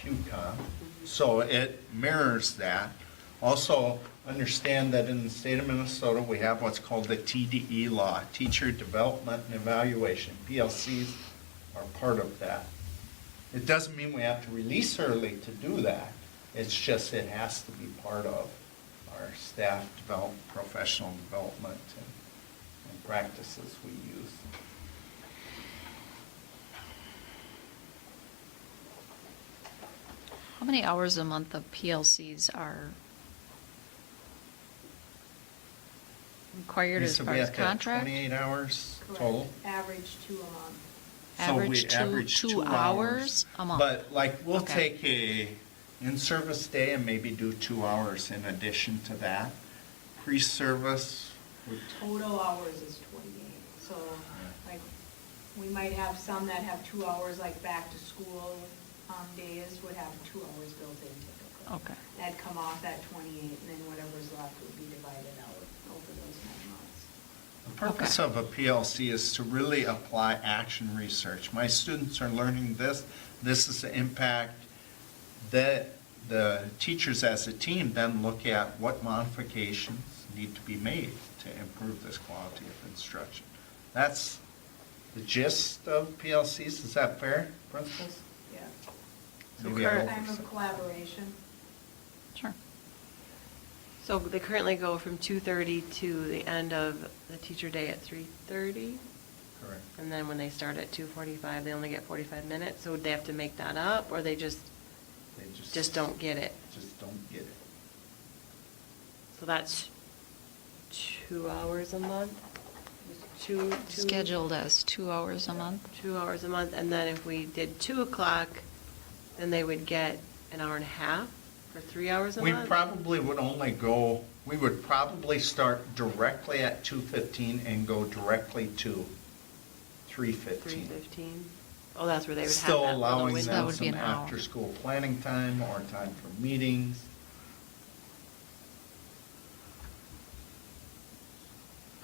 QCOM, so it mirrors that. Also, understand that in the state of Minnesota, we have what's called the TDE law, Teacher Development and Evaluation. PLCs are part of that. It doesn't mean we have to release early to do that. It's just it has to be part of our staff professional development and practices we use. How many hours a month of PLCs are required as So far we as have to have contract? 28 hours Correct. total. Average 2 a month. So we Average average 2 hours a month? But like, we'll Okay. take a in-service day and maybe do 2 hours in addition to that. pre-service would, Total hours is 28, so like, we might have some that have 2 hours, like back to school days would have 2 hours built in typically. Okay. That'd come off that 28, and then whatever's left would be divided out over those 9 months. the purpose of a PLC is to really apply action research. My students are learning this, this is the impact that the teachers as a team then look at what modifications need to be made to improve this quality of instruction. That's the gist of PLCs, is that fair, principals? Yeah. Maybe I Time oversimplified. of collaboration. Sure. So they currently go from 2:30 to the end of the teacher day at 3:30? Correct. And then when they start at 2:45, they only get 45 minutes, so would they have to make that up, or they just They don't get it? just don't get it. So that's 2 hours a month? Two Scheduled as 2 hours a month. 2 hours a month, and then if we did 2 o'clock, then they would get an hour and a half for 3 hours a We month? probably would only go, we would probably start directly at 2:15 and go directly to 3:15. 3:15? Oh, that's where they would have that Still little allowing window. them would be some an hour. after-school planning time or time for meetings.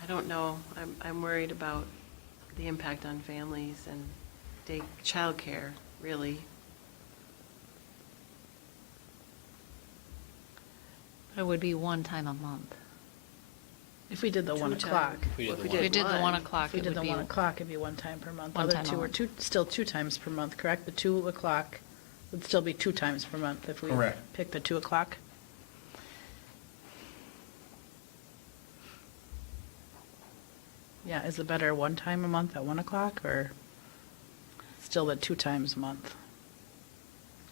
I don't know. I'm worried about the impact on families and childcare, really. It would be one time a month. If we did the 1 2 o'clock. times. We did Well, the if one. If we did the 1 o'clock, If we it did would the be 1 o'clock, it'd be 1 time per month. One Other time a two are month. still 2 times per month, correct? The 2 o'clock would still be 2 times per month if we Correct. pick the 2 o'clock. Yeah, is it better 1 time a month at 1 o'clock, or still the 2 times a month?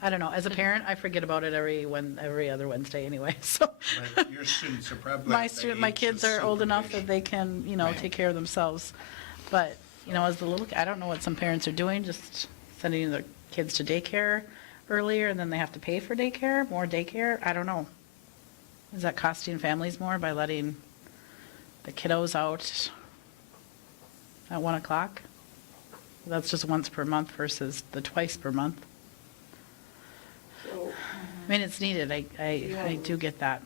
I don't know. As a parent, I forget about it every other Wednesday anyway, so. But your students are probably My at the student, my age of kids are old enough that supervision. they can, Right. take care of themselves. But, as the little, I don't know what some parents are doing, just sending their kids to daycare earlier, and then they have to pay for daycare, more daycare. I don't know. Is that costing families more by letting the kiddos out at 1 o'clock? That's just once per month versus the twice per month. So, I mean, it's needed. I do get that.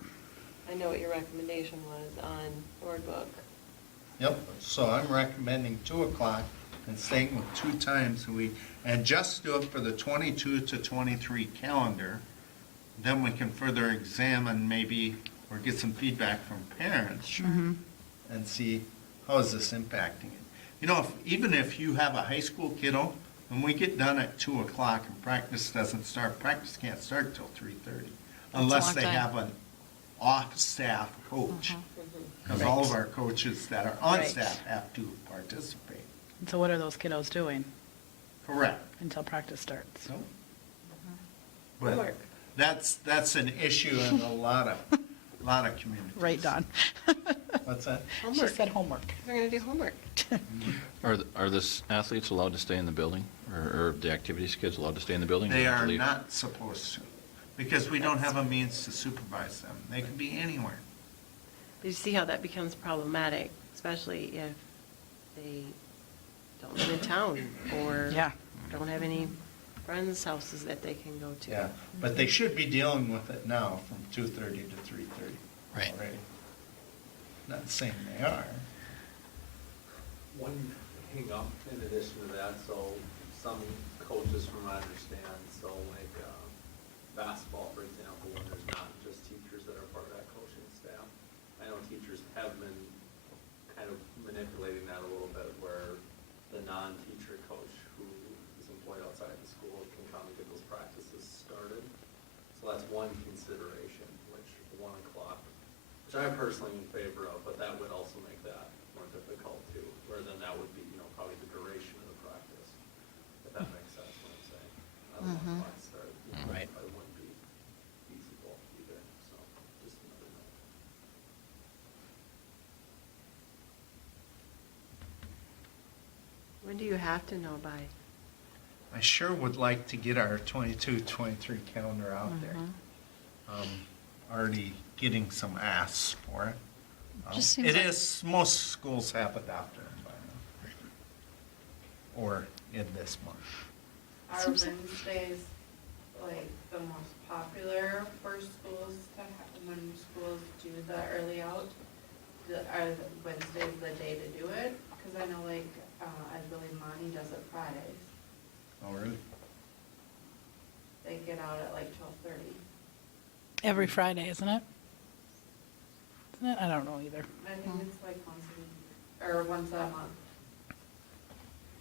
I know what your recommendation was on board book. Yep, so I'm recommending 2 o'clock and staying with 2 times a week. And just do it for the 22 to 23 calendar. Then we can further examine maybe, or get some feedback from parents and see how is this impacting it. Even if you have a high school kiddo, and we get done at 2 o'clock and practice doesn't start, practice can't start till 3:30. Unless long they time. have an off-staff coach. Because Right. all of our coaches that are on Right. staff have to participate. And so what are those kiddos doing Correct. until practice starts? No? But Homework. that's an issue in a lot of communities. Right, Don? What's that? She Homework. said homework. They're going to do homework. Are the athletes allowed to stay in the building, or the activities kids allowed to stay in the building? or They have to are leave? not supposed to, because we don't have a means to supervise them. They can be anywhere. But you see how that becomes problematic, especially if they don't live in town or Yeah. don't have any friends' houses that they can go to. Yeah, but they should be dealing with it now from 2:30 to 3:30 Right. already. Not saying they are. One hang up in addition to that, so some coaches from what I understand, so like basketball, for example, when there's not just teachers that are part of that coaching staff. I know teachers have been kind of manipulating that a little bit where the non-teacher coach who is employed outside the school can come and get those practices started. So that's one consideration, which 1 o'clock, which I'm personally in favor of, but that would also make that more difficult too, where then that would be, probably the duration of the practice, if that makes sense what I'm saying. At 1 o'clock start, Right. probably wouldn't be feasible either, so just another note. When do you have to know by? I sure would like to get our 22-23 calendar out there. Already getting some asks for it. Just seems It like- is, most schools have adopted them by now. Or in this month. Are Wednesdays like the most popular for schools to when schools do the early out? Are Wednesdays the day to do it? Cause I know like, I believe Monty does it Fridays. Oh, really? They get out at like 12:30. Every Friday, isn't it? Isn't it? I don't know either. I think it's like once a week, or once a month.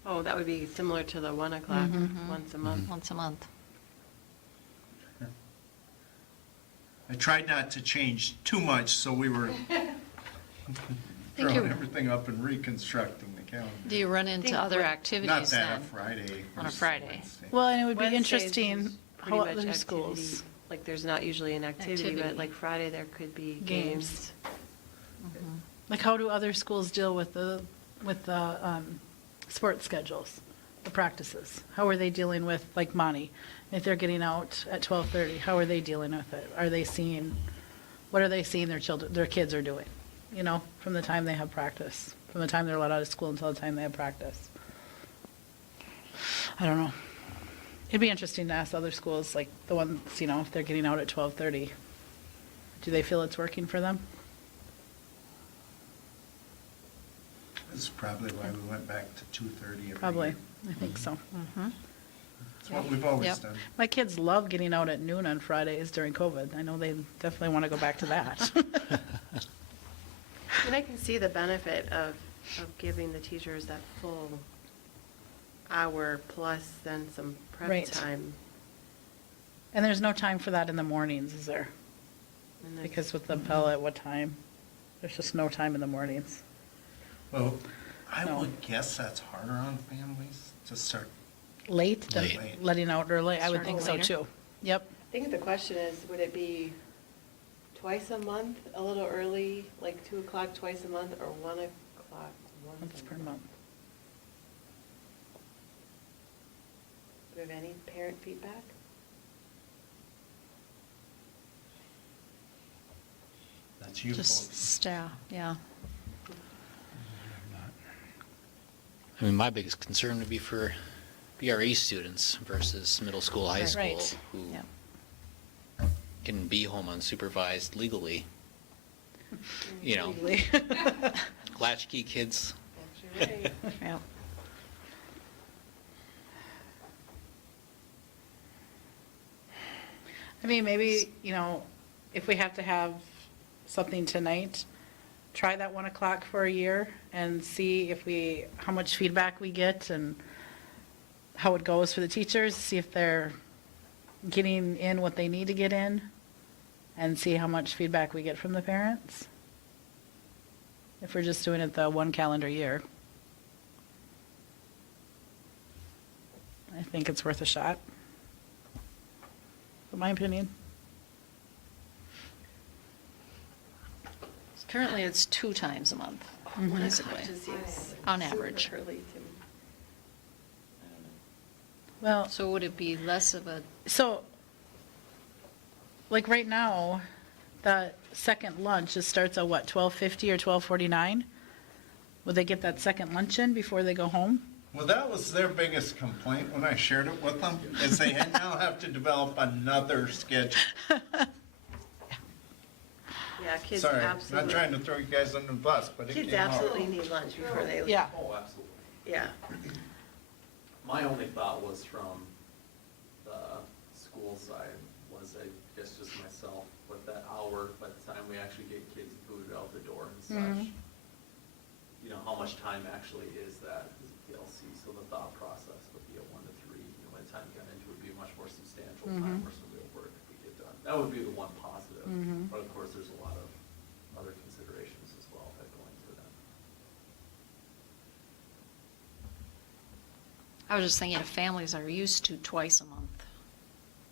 Oh, that would be similar to the 1 o'clock, once a month. Once a month. I tried not to change too much, so we were think throwing you're- everything up and reconstructing the calendar. Do you run into other activities Not that, a then? Friday. On a versus Friday. Wednesday. Well, and it would be Wednesdays interesting is pretty how much other activity. schools, Like, there's not usually an activity, but Activity. like Friday, there could be Games. games. like how do other schools deal with the sports schedules, the practices? How are they dealing with, like Monty, if they're getting out at 12:30, how are they dealing with it? Are they seeing, what are they seeing their kids are doing? You know, from the time they have practice, from the time they're let out of school until the time they have practice. I don't know. It'd be interesting to ask other schools, like the ones, you know, if they're getting out at 12:30, do they feel it's working for them? This is probably why we went back to 2:30 every Probably, year. I think so. That's what we've always Yep. done. My kids love getting out at noon on Fridays during COVID. I know they definitely want to go back to that. And I can see the benefit of giving the teachers that full hour plus then some prep Right. time. And there's no time for that in the mornings, is there? And that's- Because with the Pella, at what time? There's just no time in the mornings. Well, I No. would guess that's harder on families to start. Late, than Late. letting out early, I would Starting think so later. too. Yep. I think the question is, would it be twice a month, a little early, like 2 o'clock twice a month, or 1 o'clock once Once per a month? month. Do we have any parent feedback? That's you Just folks. staff, yeah. I mean, my biggest concern would be for BRE students versus middle school, high school, Right. who Yep. can be home unsupervised legally. You know, Legally. latchkey kids. That's right. Yep. I mean, maybe, you know, if we have to have something tonight, try that 1 o'clock for a year and see how much feedback we get and how it goes for the teachers, see if they're getting in what they need to get in, and see how much feedback we get from the parents. If we're just doing it the 1 calendar year. I think it's worth a shot. In my opinion. Currently, it's 2 times a month, Mhm. basically, Just seems on super average. early to me. I don't know. Well, So would it be less of a, so, like right now, the second lunch, it starts at what, 12:50 or 12:49? Would they get that second lunch in before they go home? Well, that was their biggest complaint when I shared it with them, is they now have to develop another schedule. Yeah, kids Sorry, absolutely. not trying to throw you guys under the bus, but it Kids came out. absolutely need lunch before they leave. Yeah. Oh, absolutely. Yeah. My only thought was from the school side, was I guess just myself, with that hour, by the time we actually get kids booted out the door and such, you know, how much time actually is that as a PLC? So the thought process would be a 1 to 3, you know, by the time you got into it, would be a much more substantial time for some real work if we get done. That would be the one positive. But of course, there's a lot of other considerations as well that go into that. I was just thinking if families are used to twice a month,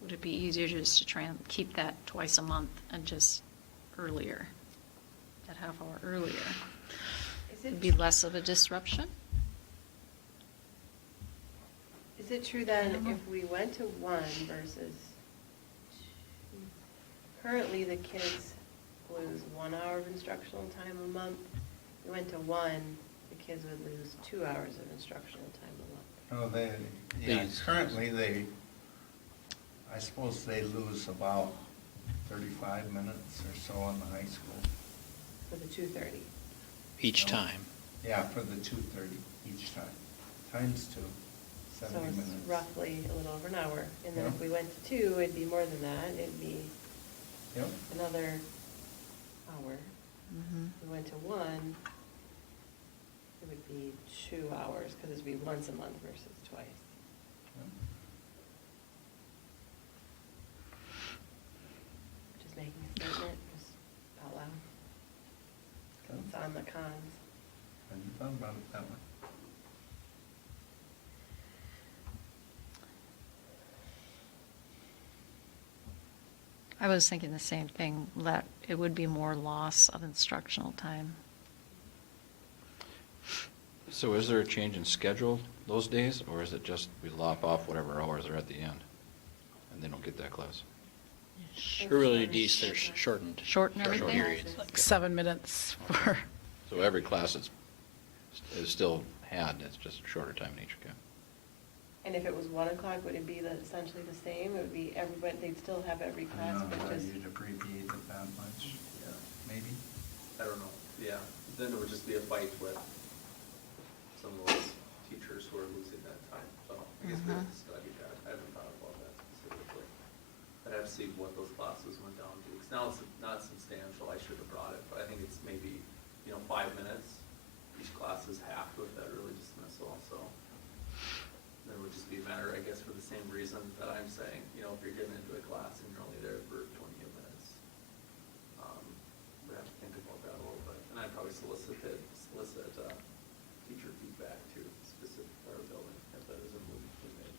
would it be easier just to try and keep that twice a month and just earlier, that half hour earlier? Is It'd it, be less of a disruption? is it true then if we went to 1 versus 2? Currently, the kids lose 1 hour of instructional time a month. If we went to 1, the kids would lose 2 hours of instructional time a month. Oh, currently I suppose they lose about 35 minutes or so in the high school. For the 2:30. Each No. time. Yeah, for the 2:30 each time, times 2, 70 So minutes. it's roughly a little over an hour. And then Yeah. if we went to 2, it'd be more than that. It'd be Yep. another hour. Mhm. If we went to 1, it would be 2 hours, because it'd be once a month versus twice. Yep. Just making a statement, just out loud. It's on the cons. Hadn't thought about it that way. I was thinking the same thing, that it would be more loss of instructional time. So is there a change in schedule those days, or is it just we lop off whatever hours are at the end, and they don't get that class? Early D's, they're shortened. Shorten everything? periods. Like 7 minutes for, So every class is still had, it's just a shorter time in each, okay? And if it was 1 o'clock, would it be essentially the same? It would be everybody, they'd still have every I class, don't know but why just. you'd abbreviate it that much, Yeah, maybe. I don't know, yeah, then it would just be a fight with some of those teachers who are losing that time, so I guess we have to study that, I haven't thought about that specifically. I'd have to see what those classes went down to, because now it's not substantial, I should have brought it, but I think it's maybe, 5 minutes, each class is half with that early dismissal, so. Then it would just be a matter, I guess, for the same reason that I'm saying, if you're getting into a class and you're only there for 28 minutes, we have to think about that a little bit. And I'd probably solicit teacher feedback to specific to our building, if that is a move to be made.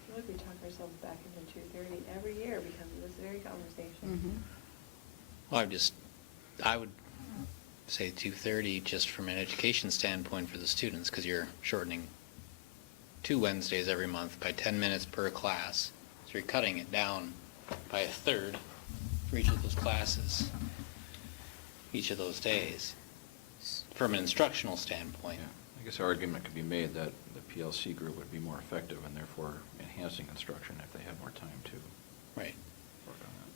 I feel like we talk ourselves back into 2:30 every year because of this very conversation. Well, I would say 2:30 just from an education standpoint for the students, because you're shortening 2 Wednesdays every month by 10 minutes per class. So you're cutting it down by a third for each of those classes, each of those days, from an instructional standpoint. Yeah, I guess our argument could be made that the PLC group would be more effective and therefore enhancing instruction if they had more time to Right. work on that.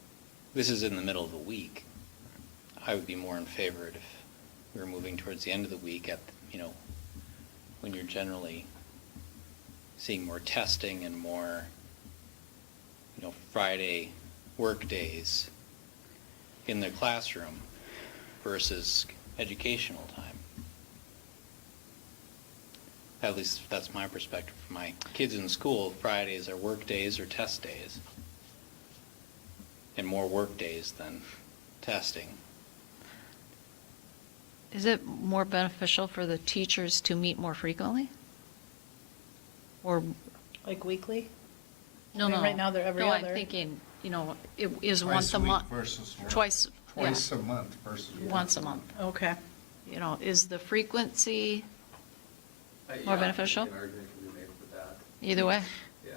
This is in the middle of the week. I would be more in favor if we were moving towards the end of the week when you're generally seeing more testing and more, Friday work days in the classroom versus educational time. At least that's my perspective. For my kids in school, Fridays are work days or test days. And more work days than testing. Is it more beneficial for the teachers to meet more frequently? Or, like weekly? no, I mean, no. right now they're every No, other. I'm thinking, it is Twice once a week month. versus one. Twice, yeah, Twice a month versus one. once a month. Okay. Is the frequency Yeah, more I think beneficial? an argument can be made for that. Either way? Yeah.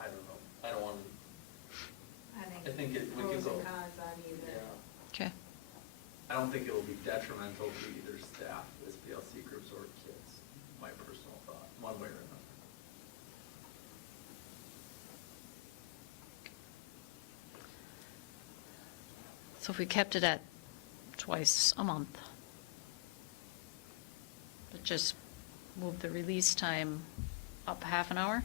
I don't know. I don't want to, I think it, we pros could go. and cons on either. Yeah. Okay. I don't think it will be detrimental to either staff, as PLC groups, or kids, my personal thought, one way or another. So if we kept it at twice a month, but just move the release time up half an hour?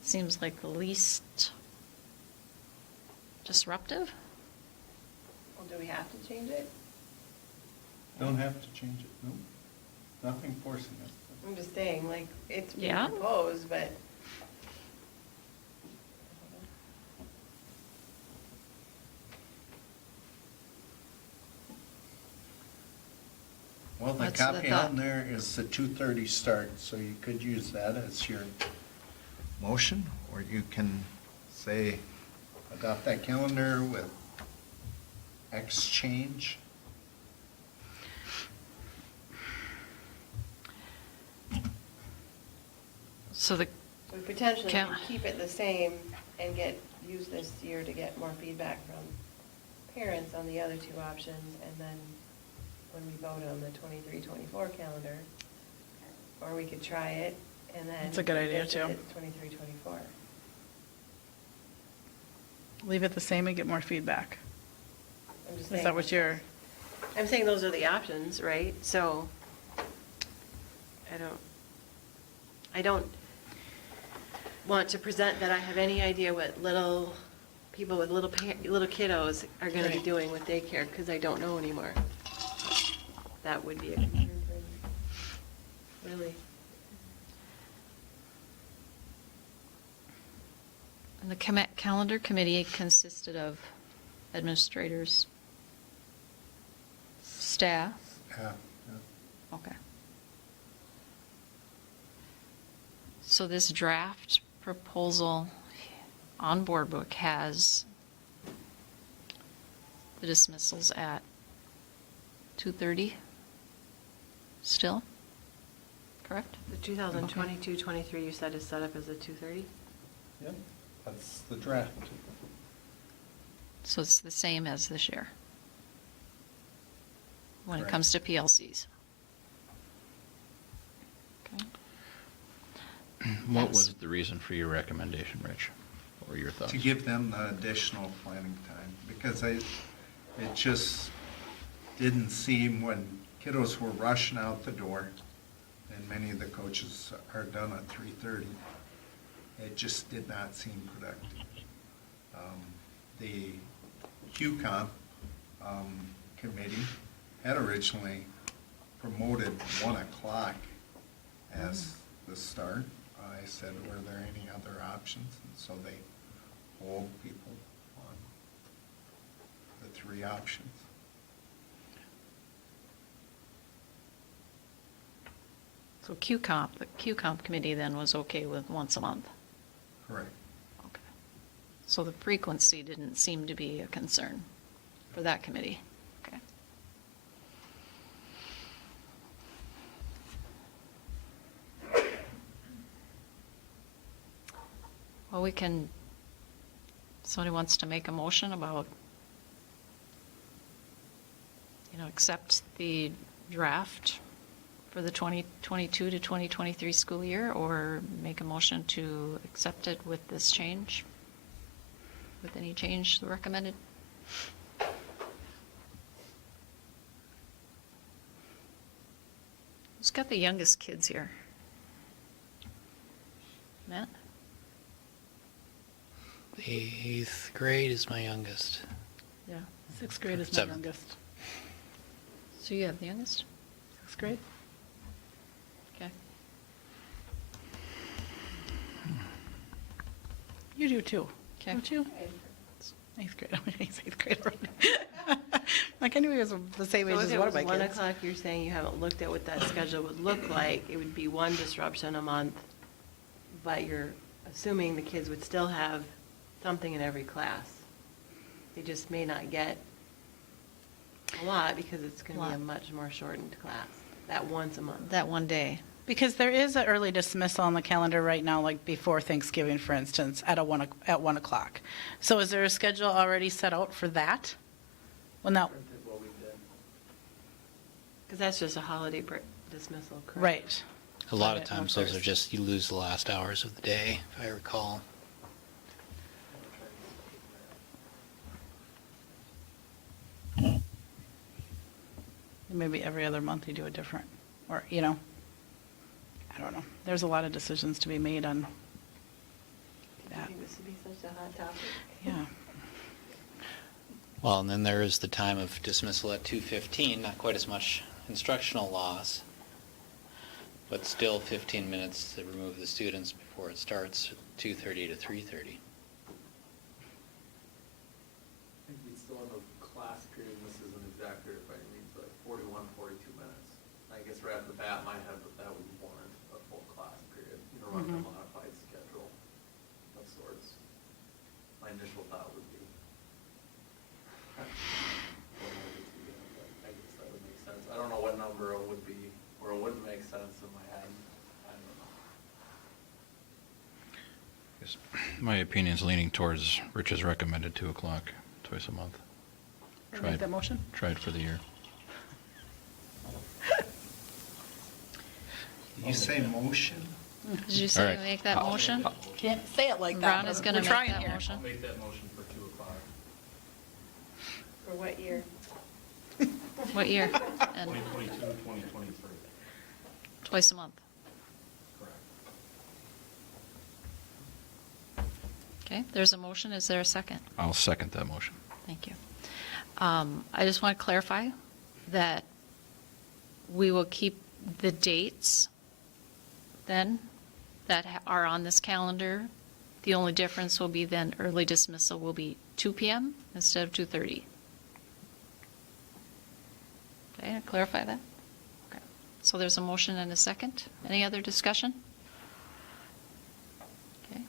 Seems like the least disruptive? Well, do we have to change it? Don't have to change it, no. Nothing forcing it. I'm just saying, it's being Yeah. proposed, but. Well, the What's the copy thought? on there is the 2:30 start, so you could use that as your motion, or you can say, adopt that calendar with X change. So the, We potentially Can- can keep it the same and use this year to get more feedback from parents on the other two options, and then when we vote on the 23-24 calendar, or we could try it, and then. That's a good idea, visit too. it 23-24. Leave it the same and get more feedback. I'm just Is saying. that what you're, I'm saying those are the options, right? So, I don't want to present that I have any idea what people with little kiddos are gonna be Right. doing with daycare, because I don't know anymore. That would be a concern for me, really. and the calendar committee consisted of administrators, staff, Yeah. okay. So this draft proposal on board book has the dismissals at 2:30 still, correct? The 2022-23 you said is set up as a 2:30? Yep, that's the draft. So it's the same as this year when it Correct. comes to PLCs. Okay. What Yes. was the reason for your recommendation, Rich, or your thoughts? To give them the additional planning time, because it just didn't seem, when kiddos were rushing out the door, and many of the coaches are done at 3:30, it just did not seem productive. The QComp committee had originally promoted 1 o'clock as the start. I said, were there any other options? And so they polled people on the 3 options. So the QComp committee then was okay with once a month? Correct. Okay. So the frequency didn't seem to be a concern for that committee? Okay. Well, somebody wants to make a motion about, accept the draft for the 2022 to 2023 school year, or make a motion to accept it with this change, with any change recommended? Who's got the youngest kids here? Matt? The 8th grade is my youngest. Yeah. 6th grade is my Seventh. youngest. So you have the youngest? 6th grade? Okay. You do too. Okay. Don't you? 8th grade. He's 8th grade already. Like I knew he was the same age So as if it one was of my 1 kids. o'clock, you're saying you haven't looked at what that schedule would look like, it would be 1 disruption a month, but you're assuming the kids would still have something in every class. They just may not get a lot because it's going to be a Lot. much more shortened class, that once a month. That one day. Because there is an early dismissal on the calendar right now, like before Thanksgiving, for instance, at 1 o'clock. So is there a schedule already set out for that? When that, Printed what we did. Because that's just a holiday dismissal, correct? right. A lot Right, of no times those are first. just, you lose the last hours of the day, if I recall. Maybe every other month you do it different, or, I don't know. There's a lot of decisions to be made on Do you that. think this would be such a hot topic? Yeah. Well, and then there is the time of dismissal at 2:15, not quite as much instructional loss, but still 15 minutes to remove the students before it starts, 2:30 to 3:30. I think we'd still have a class period, and this isn't exactly if I mean, but 41, 42 minutes. I guess right off the bat, that would warrant a full class period, run a Mhm. modified schedule of sorts. My initial thought would be. I guess that would make sense. I don't know what number it would be, or it wouldn't make sense in my head. I don't know. Yes. My opinion's leaning towards Rich's recommended 2 o'clock, twice a month. Make that motion? Tried for the year. You say motion? Did you All say right. make that motion? Can't say it like that. Ron is but going to we're make trying that here. motion. I'll make that motion for 2 o'clock. For what year? What year? And 2022, 2023. twice a month. Correct. Okay, there's a motion. Is there a second? I'll second that motion. Thank you. I just want to clarify that we will keep the dates then that are on this calendar. The only difference will be then early dismissal will be 2 p.m. instead of 2:30. Okay, clarify that? Okay. So there's a motion and a second. Any other discussion? Okay.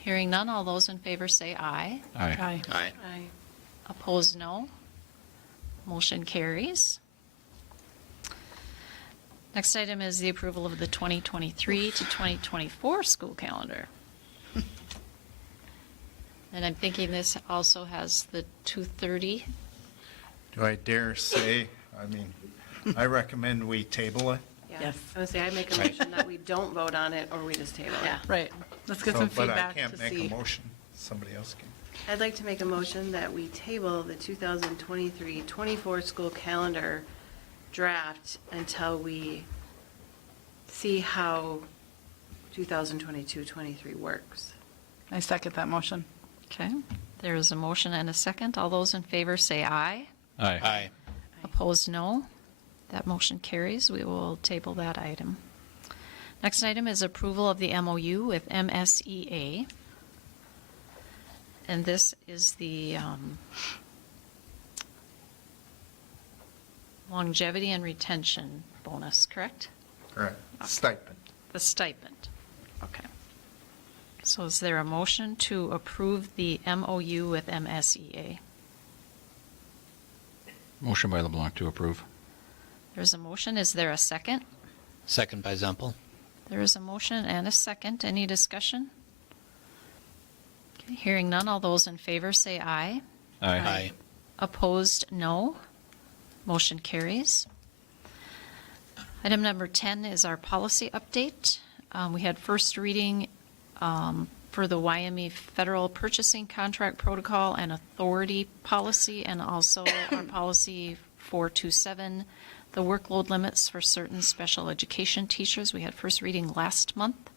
Hearing none, all those in favor say aye. Aye. Aye. Opposed, no. Motion carries. Next item is the approval of the 2023 to 2024 school calendar. And I'm thinking this also has the 2:30. Do I dare say, I recommend we table it. Yeah. Yes. I would say I make a motion that we don't vote on it, or we just table it. Yeah, right. Let's get So- some feedback But I can't to make see. a motion. Somebody else can. I'd like to make a motion that we table the 2023-24 school calendar draft until we see how 2022-23 works. I second that motion. Okay, there is a motion and a second. All those in favor say aye. Aye. Aye. Opposed, no. That motion carries. We will table that item. Next item is approval of the MOU with MSEA. And this is the longevity and retention bonus, correct? Correct. Stipend. The stipend. Okay. So is there a motion to approve the MOU with MSEA? Motion by LeBlanc to approve. There's a motion. Is there a second? Second by Zempel. There is a motion and a second. Any discussion? Okay, hearing none. All those in favor say aye. Aye. Opposed, no. Motion carries. Item number 10 is our policy update. We had first reading for the Wymay Federal Purchasing Contract Protocol and Authority Policy, and also our policy 427, the workload limits for certain special education teachers. We had first reading last month.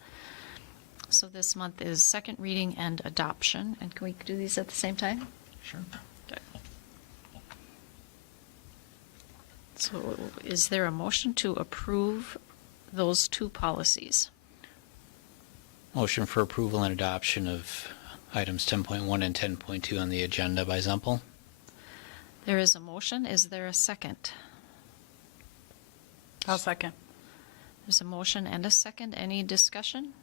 So this month is second reading and adoption. And can we do these at the same time? Sure. Okay. So is there a motion to approve those two policies? Motion for approval and adoption of items 10.1 and 10.2 on the agenda by Zempel. There is a motion. Is there a second? I'll second. There's a motion and a second. Any discussion?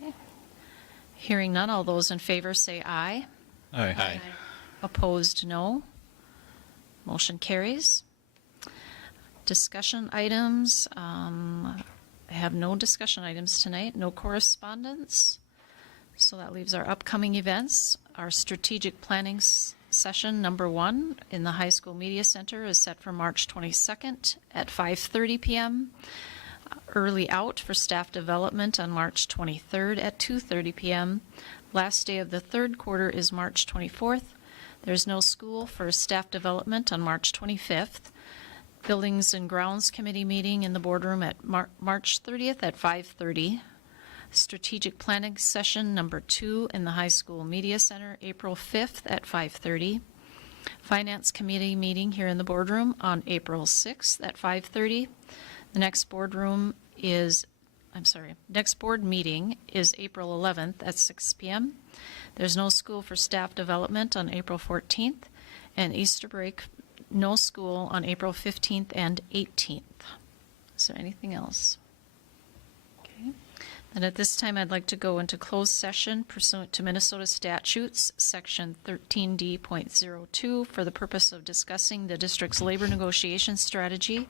Okay. Hearing none. All those in favor say aye. Aye. Opposed, no. Motion carries. Discussion items. I have no discussion items tonight, no correspondence. So that leaves our upcoming events. Our strategic planning session number 1 in the High School Media Center is set for March 22nd at 5:30 p.m. Early out for staff development on March 23rd at 2:30 p.m. Last day of the third quarter is March 24th. There's no school for staff development on March 25th. Buildings and Grounds Committee meeting in the boardroom at March 30th at 5:30. Strategic planning session number 2 in the High School Media Center, April 5th at 5:30. Finance Committee meeting here in the boardroom on April 6th at 5:30. The next board meeting is April 11th at 6 p.m. There's no school for staff development on April 14th, and Easter break, no school on April 15th and 18th. Is there anything else? Okay. And at this time, I'd like to go into closed session pursuant to Minnesota statutes, section 13D.02, for the purpose of discussing the district's labor negotiation strategy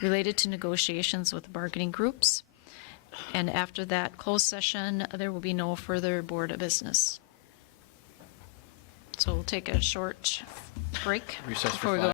related to negotiations with bargaining groups, And after that closed session, there will be no further board business. So we'll take a short break Recess for before we go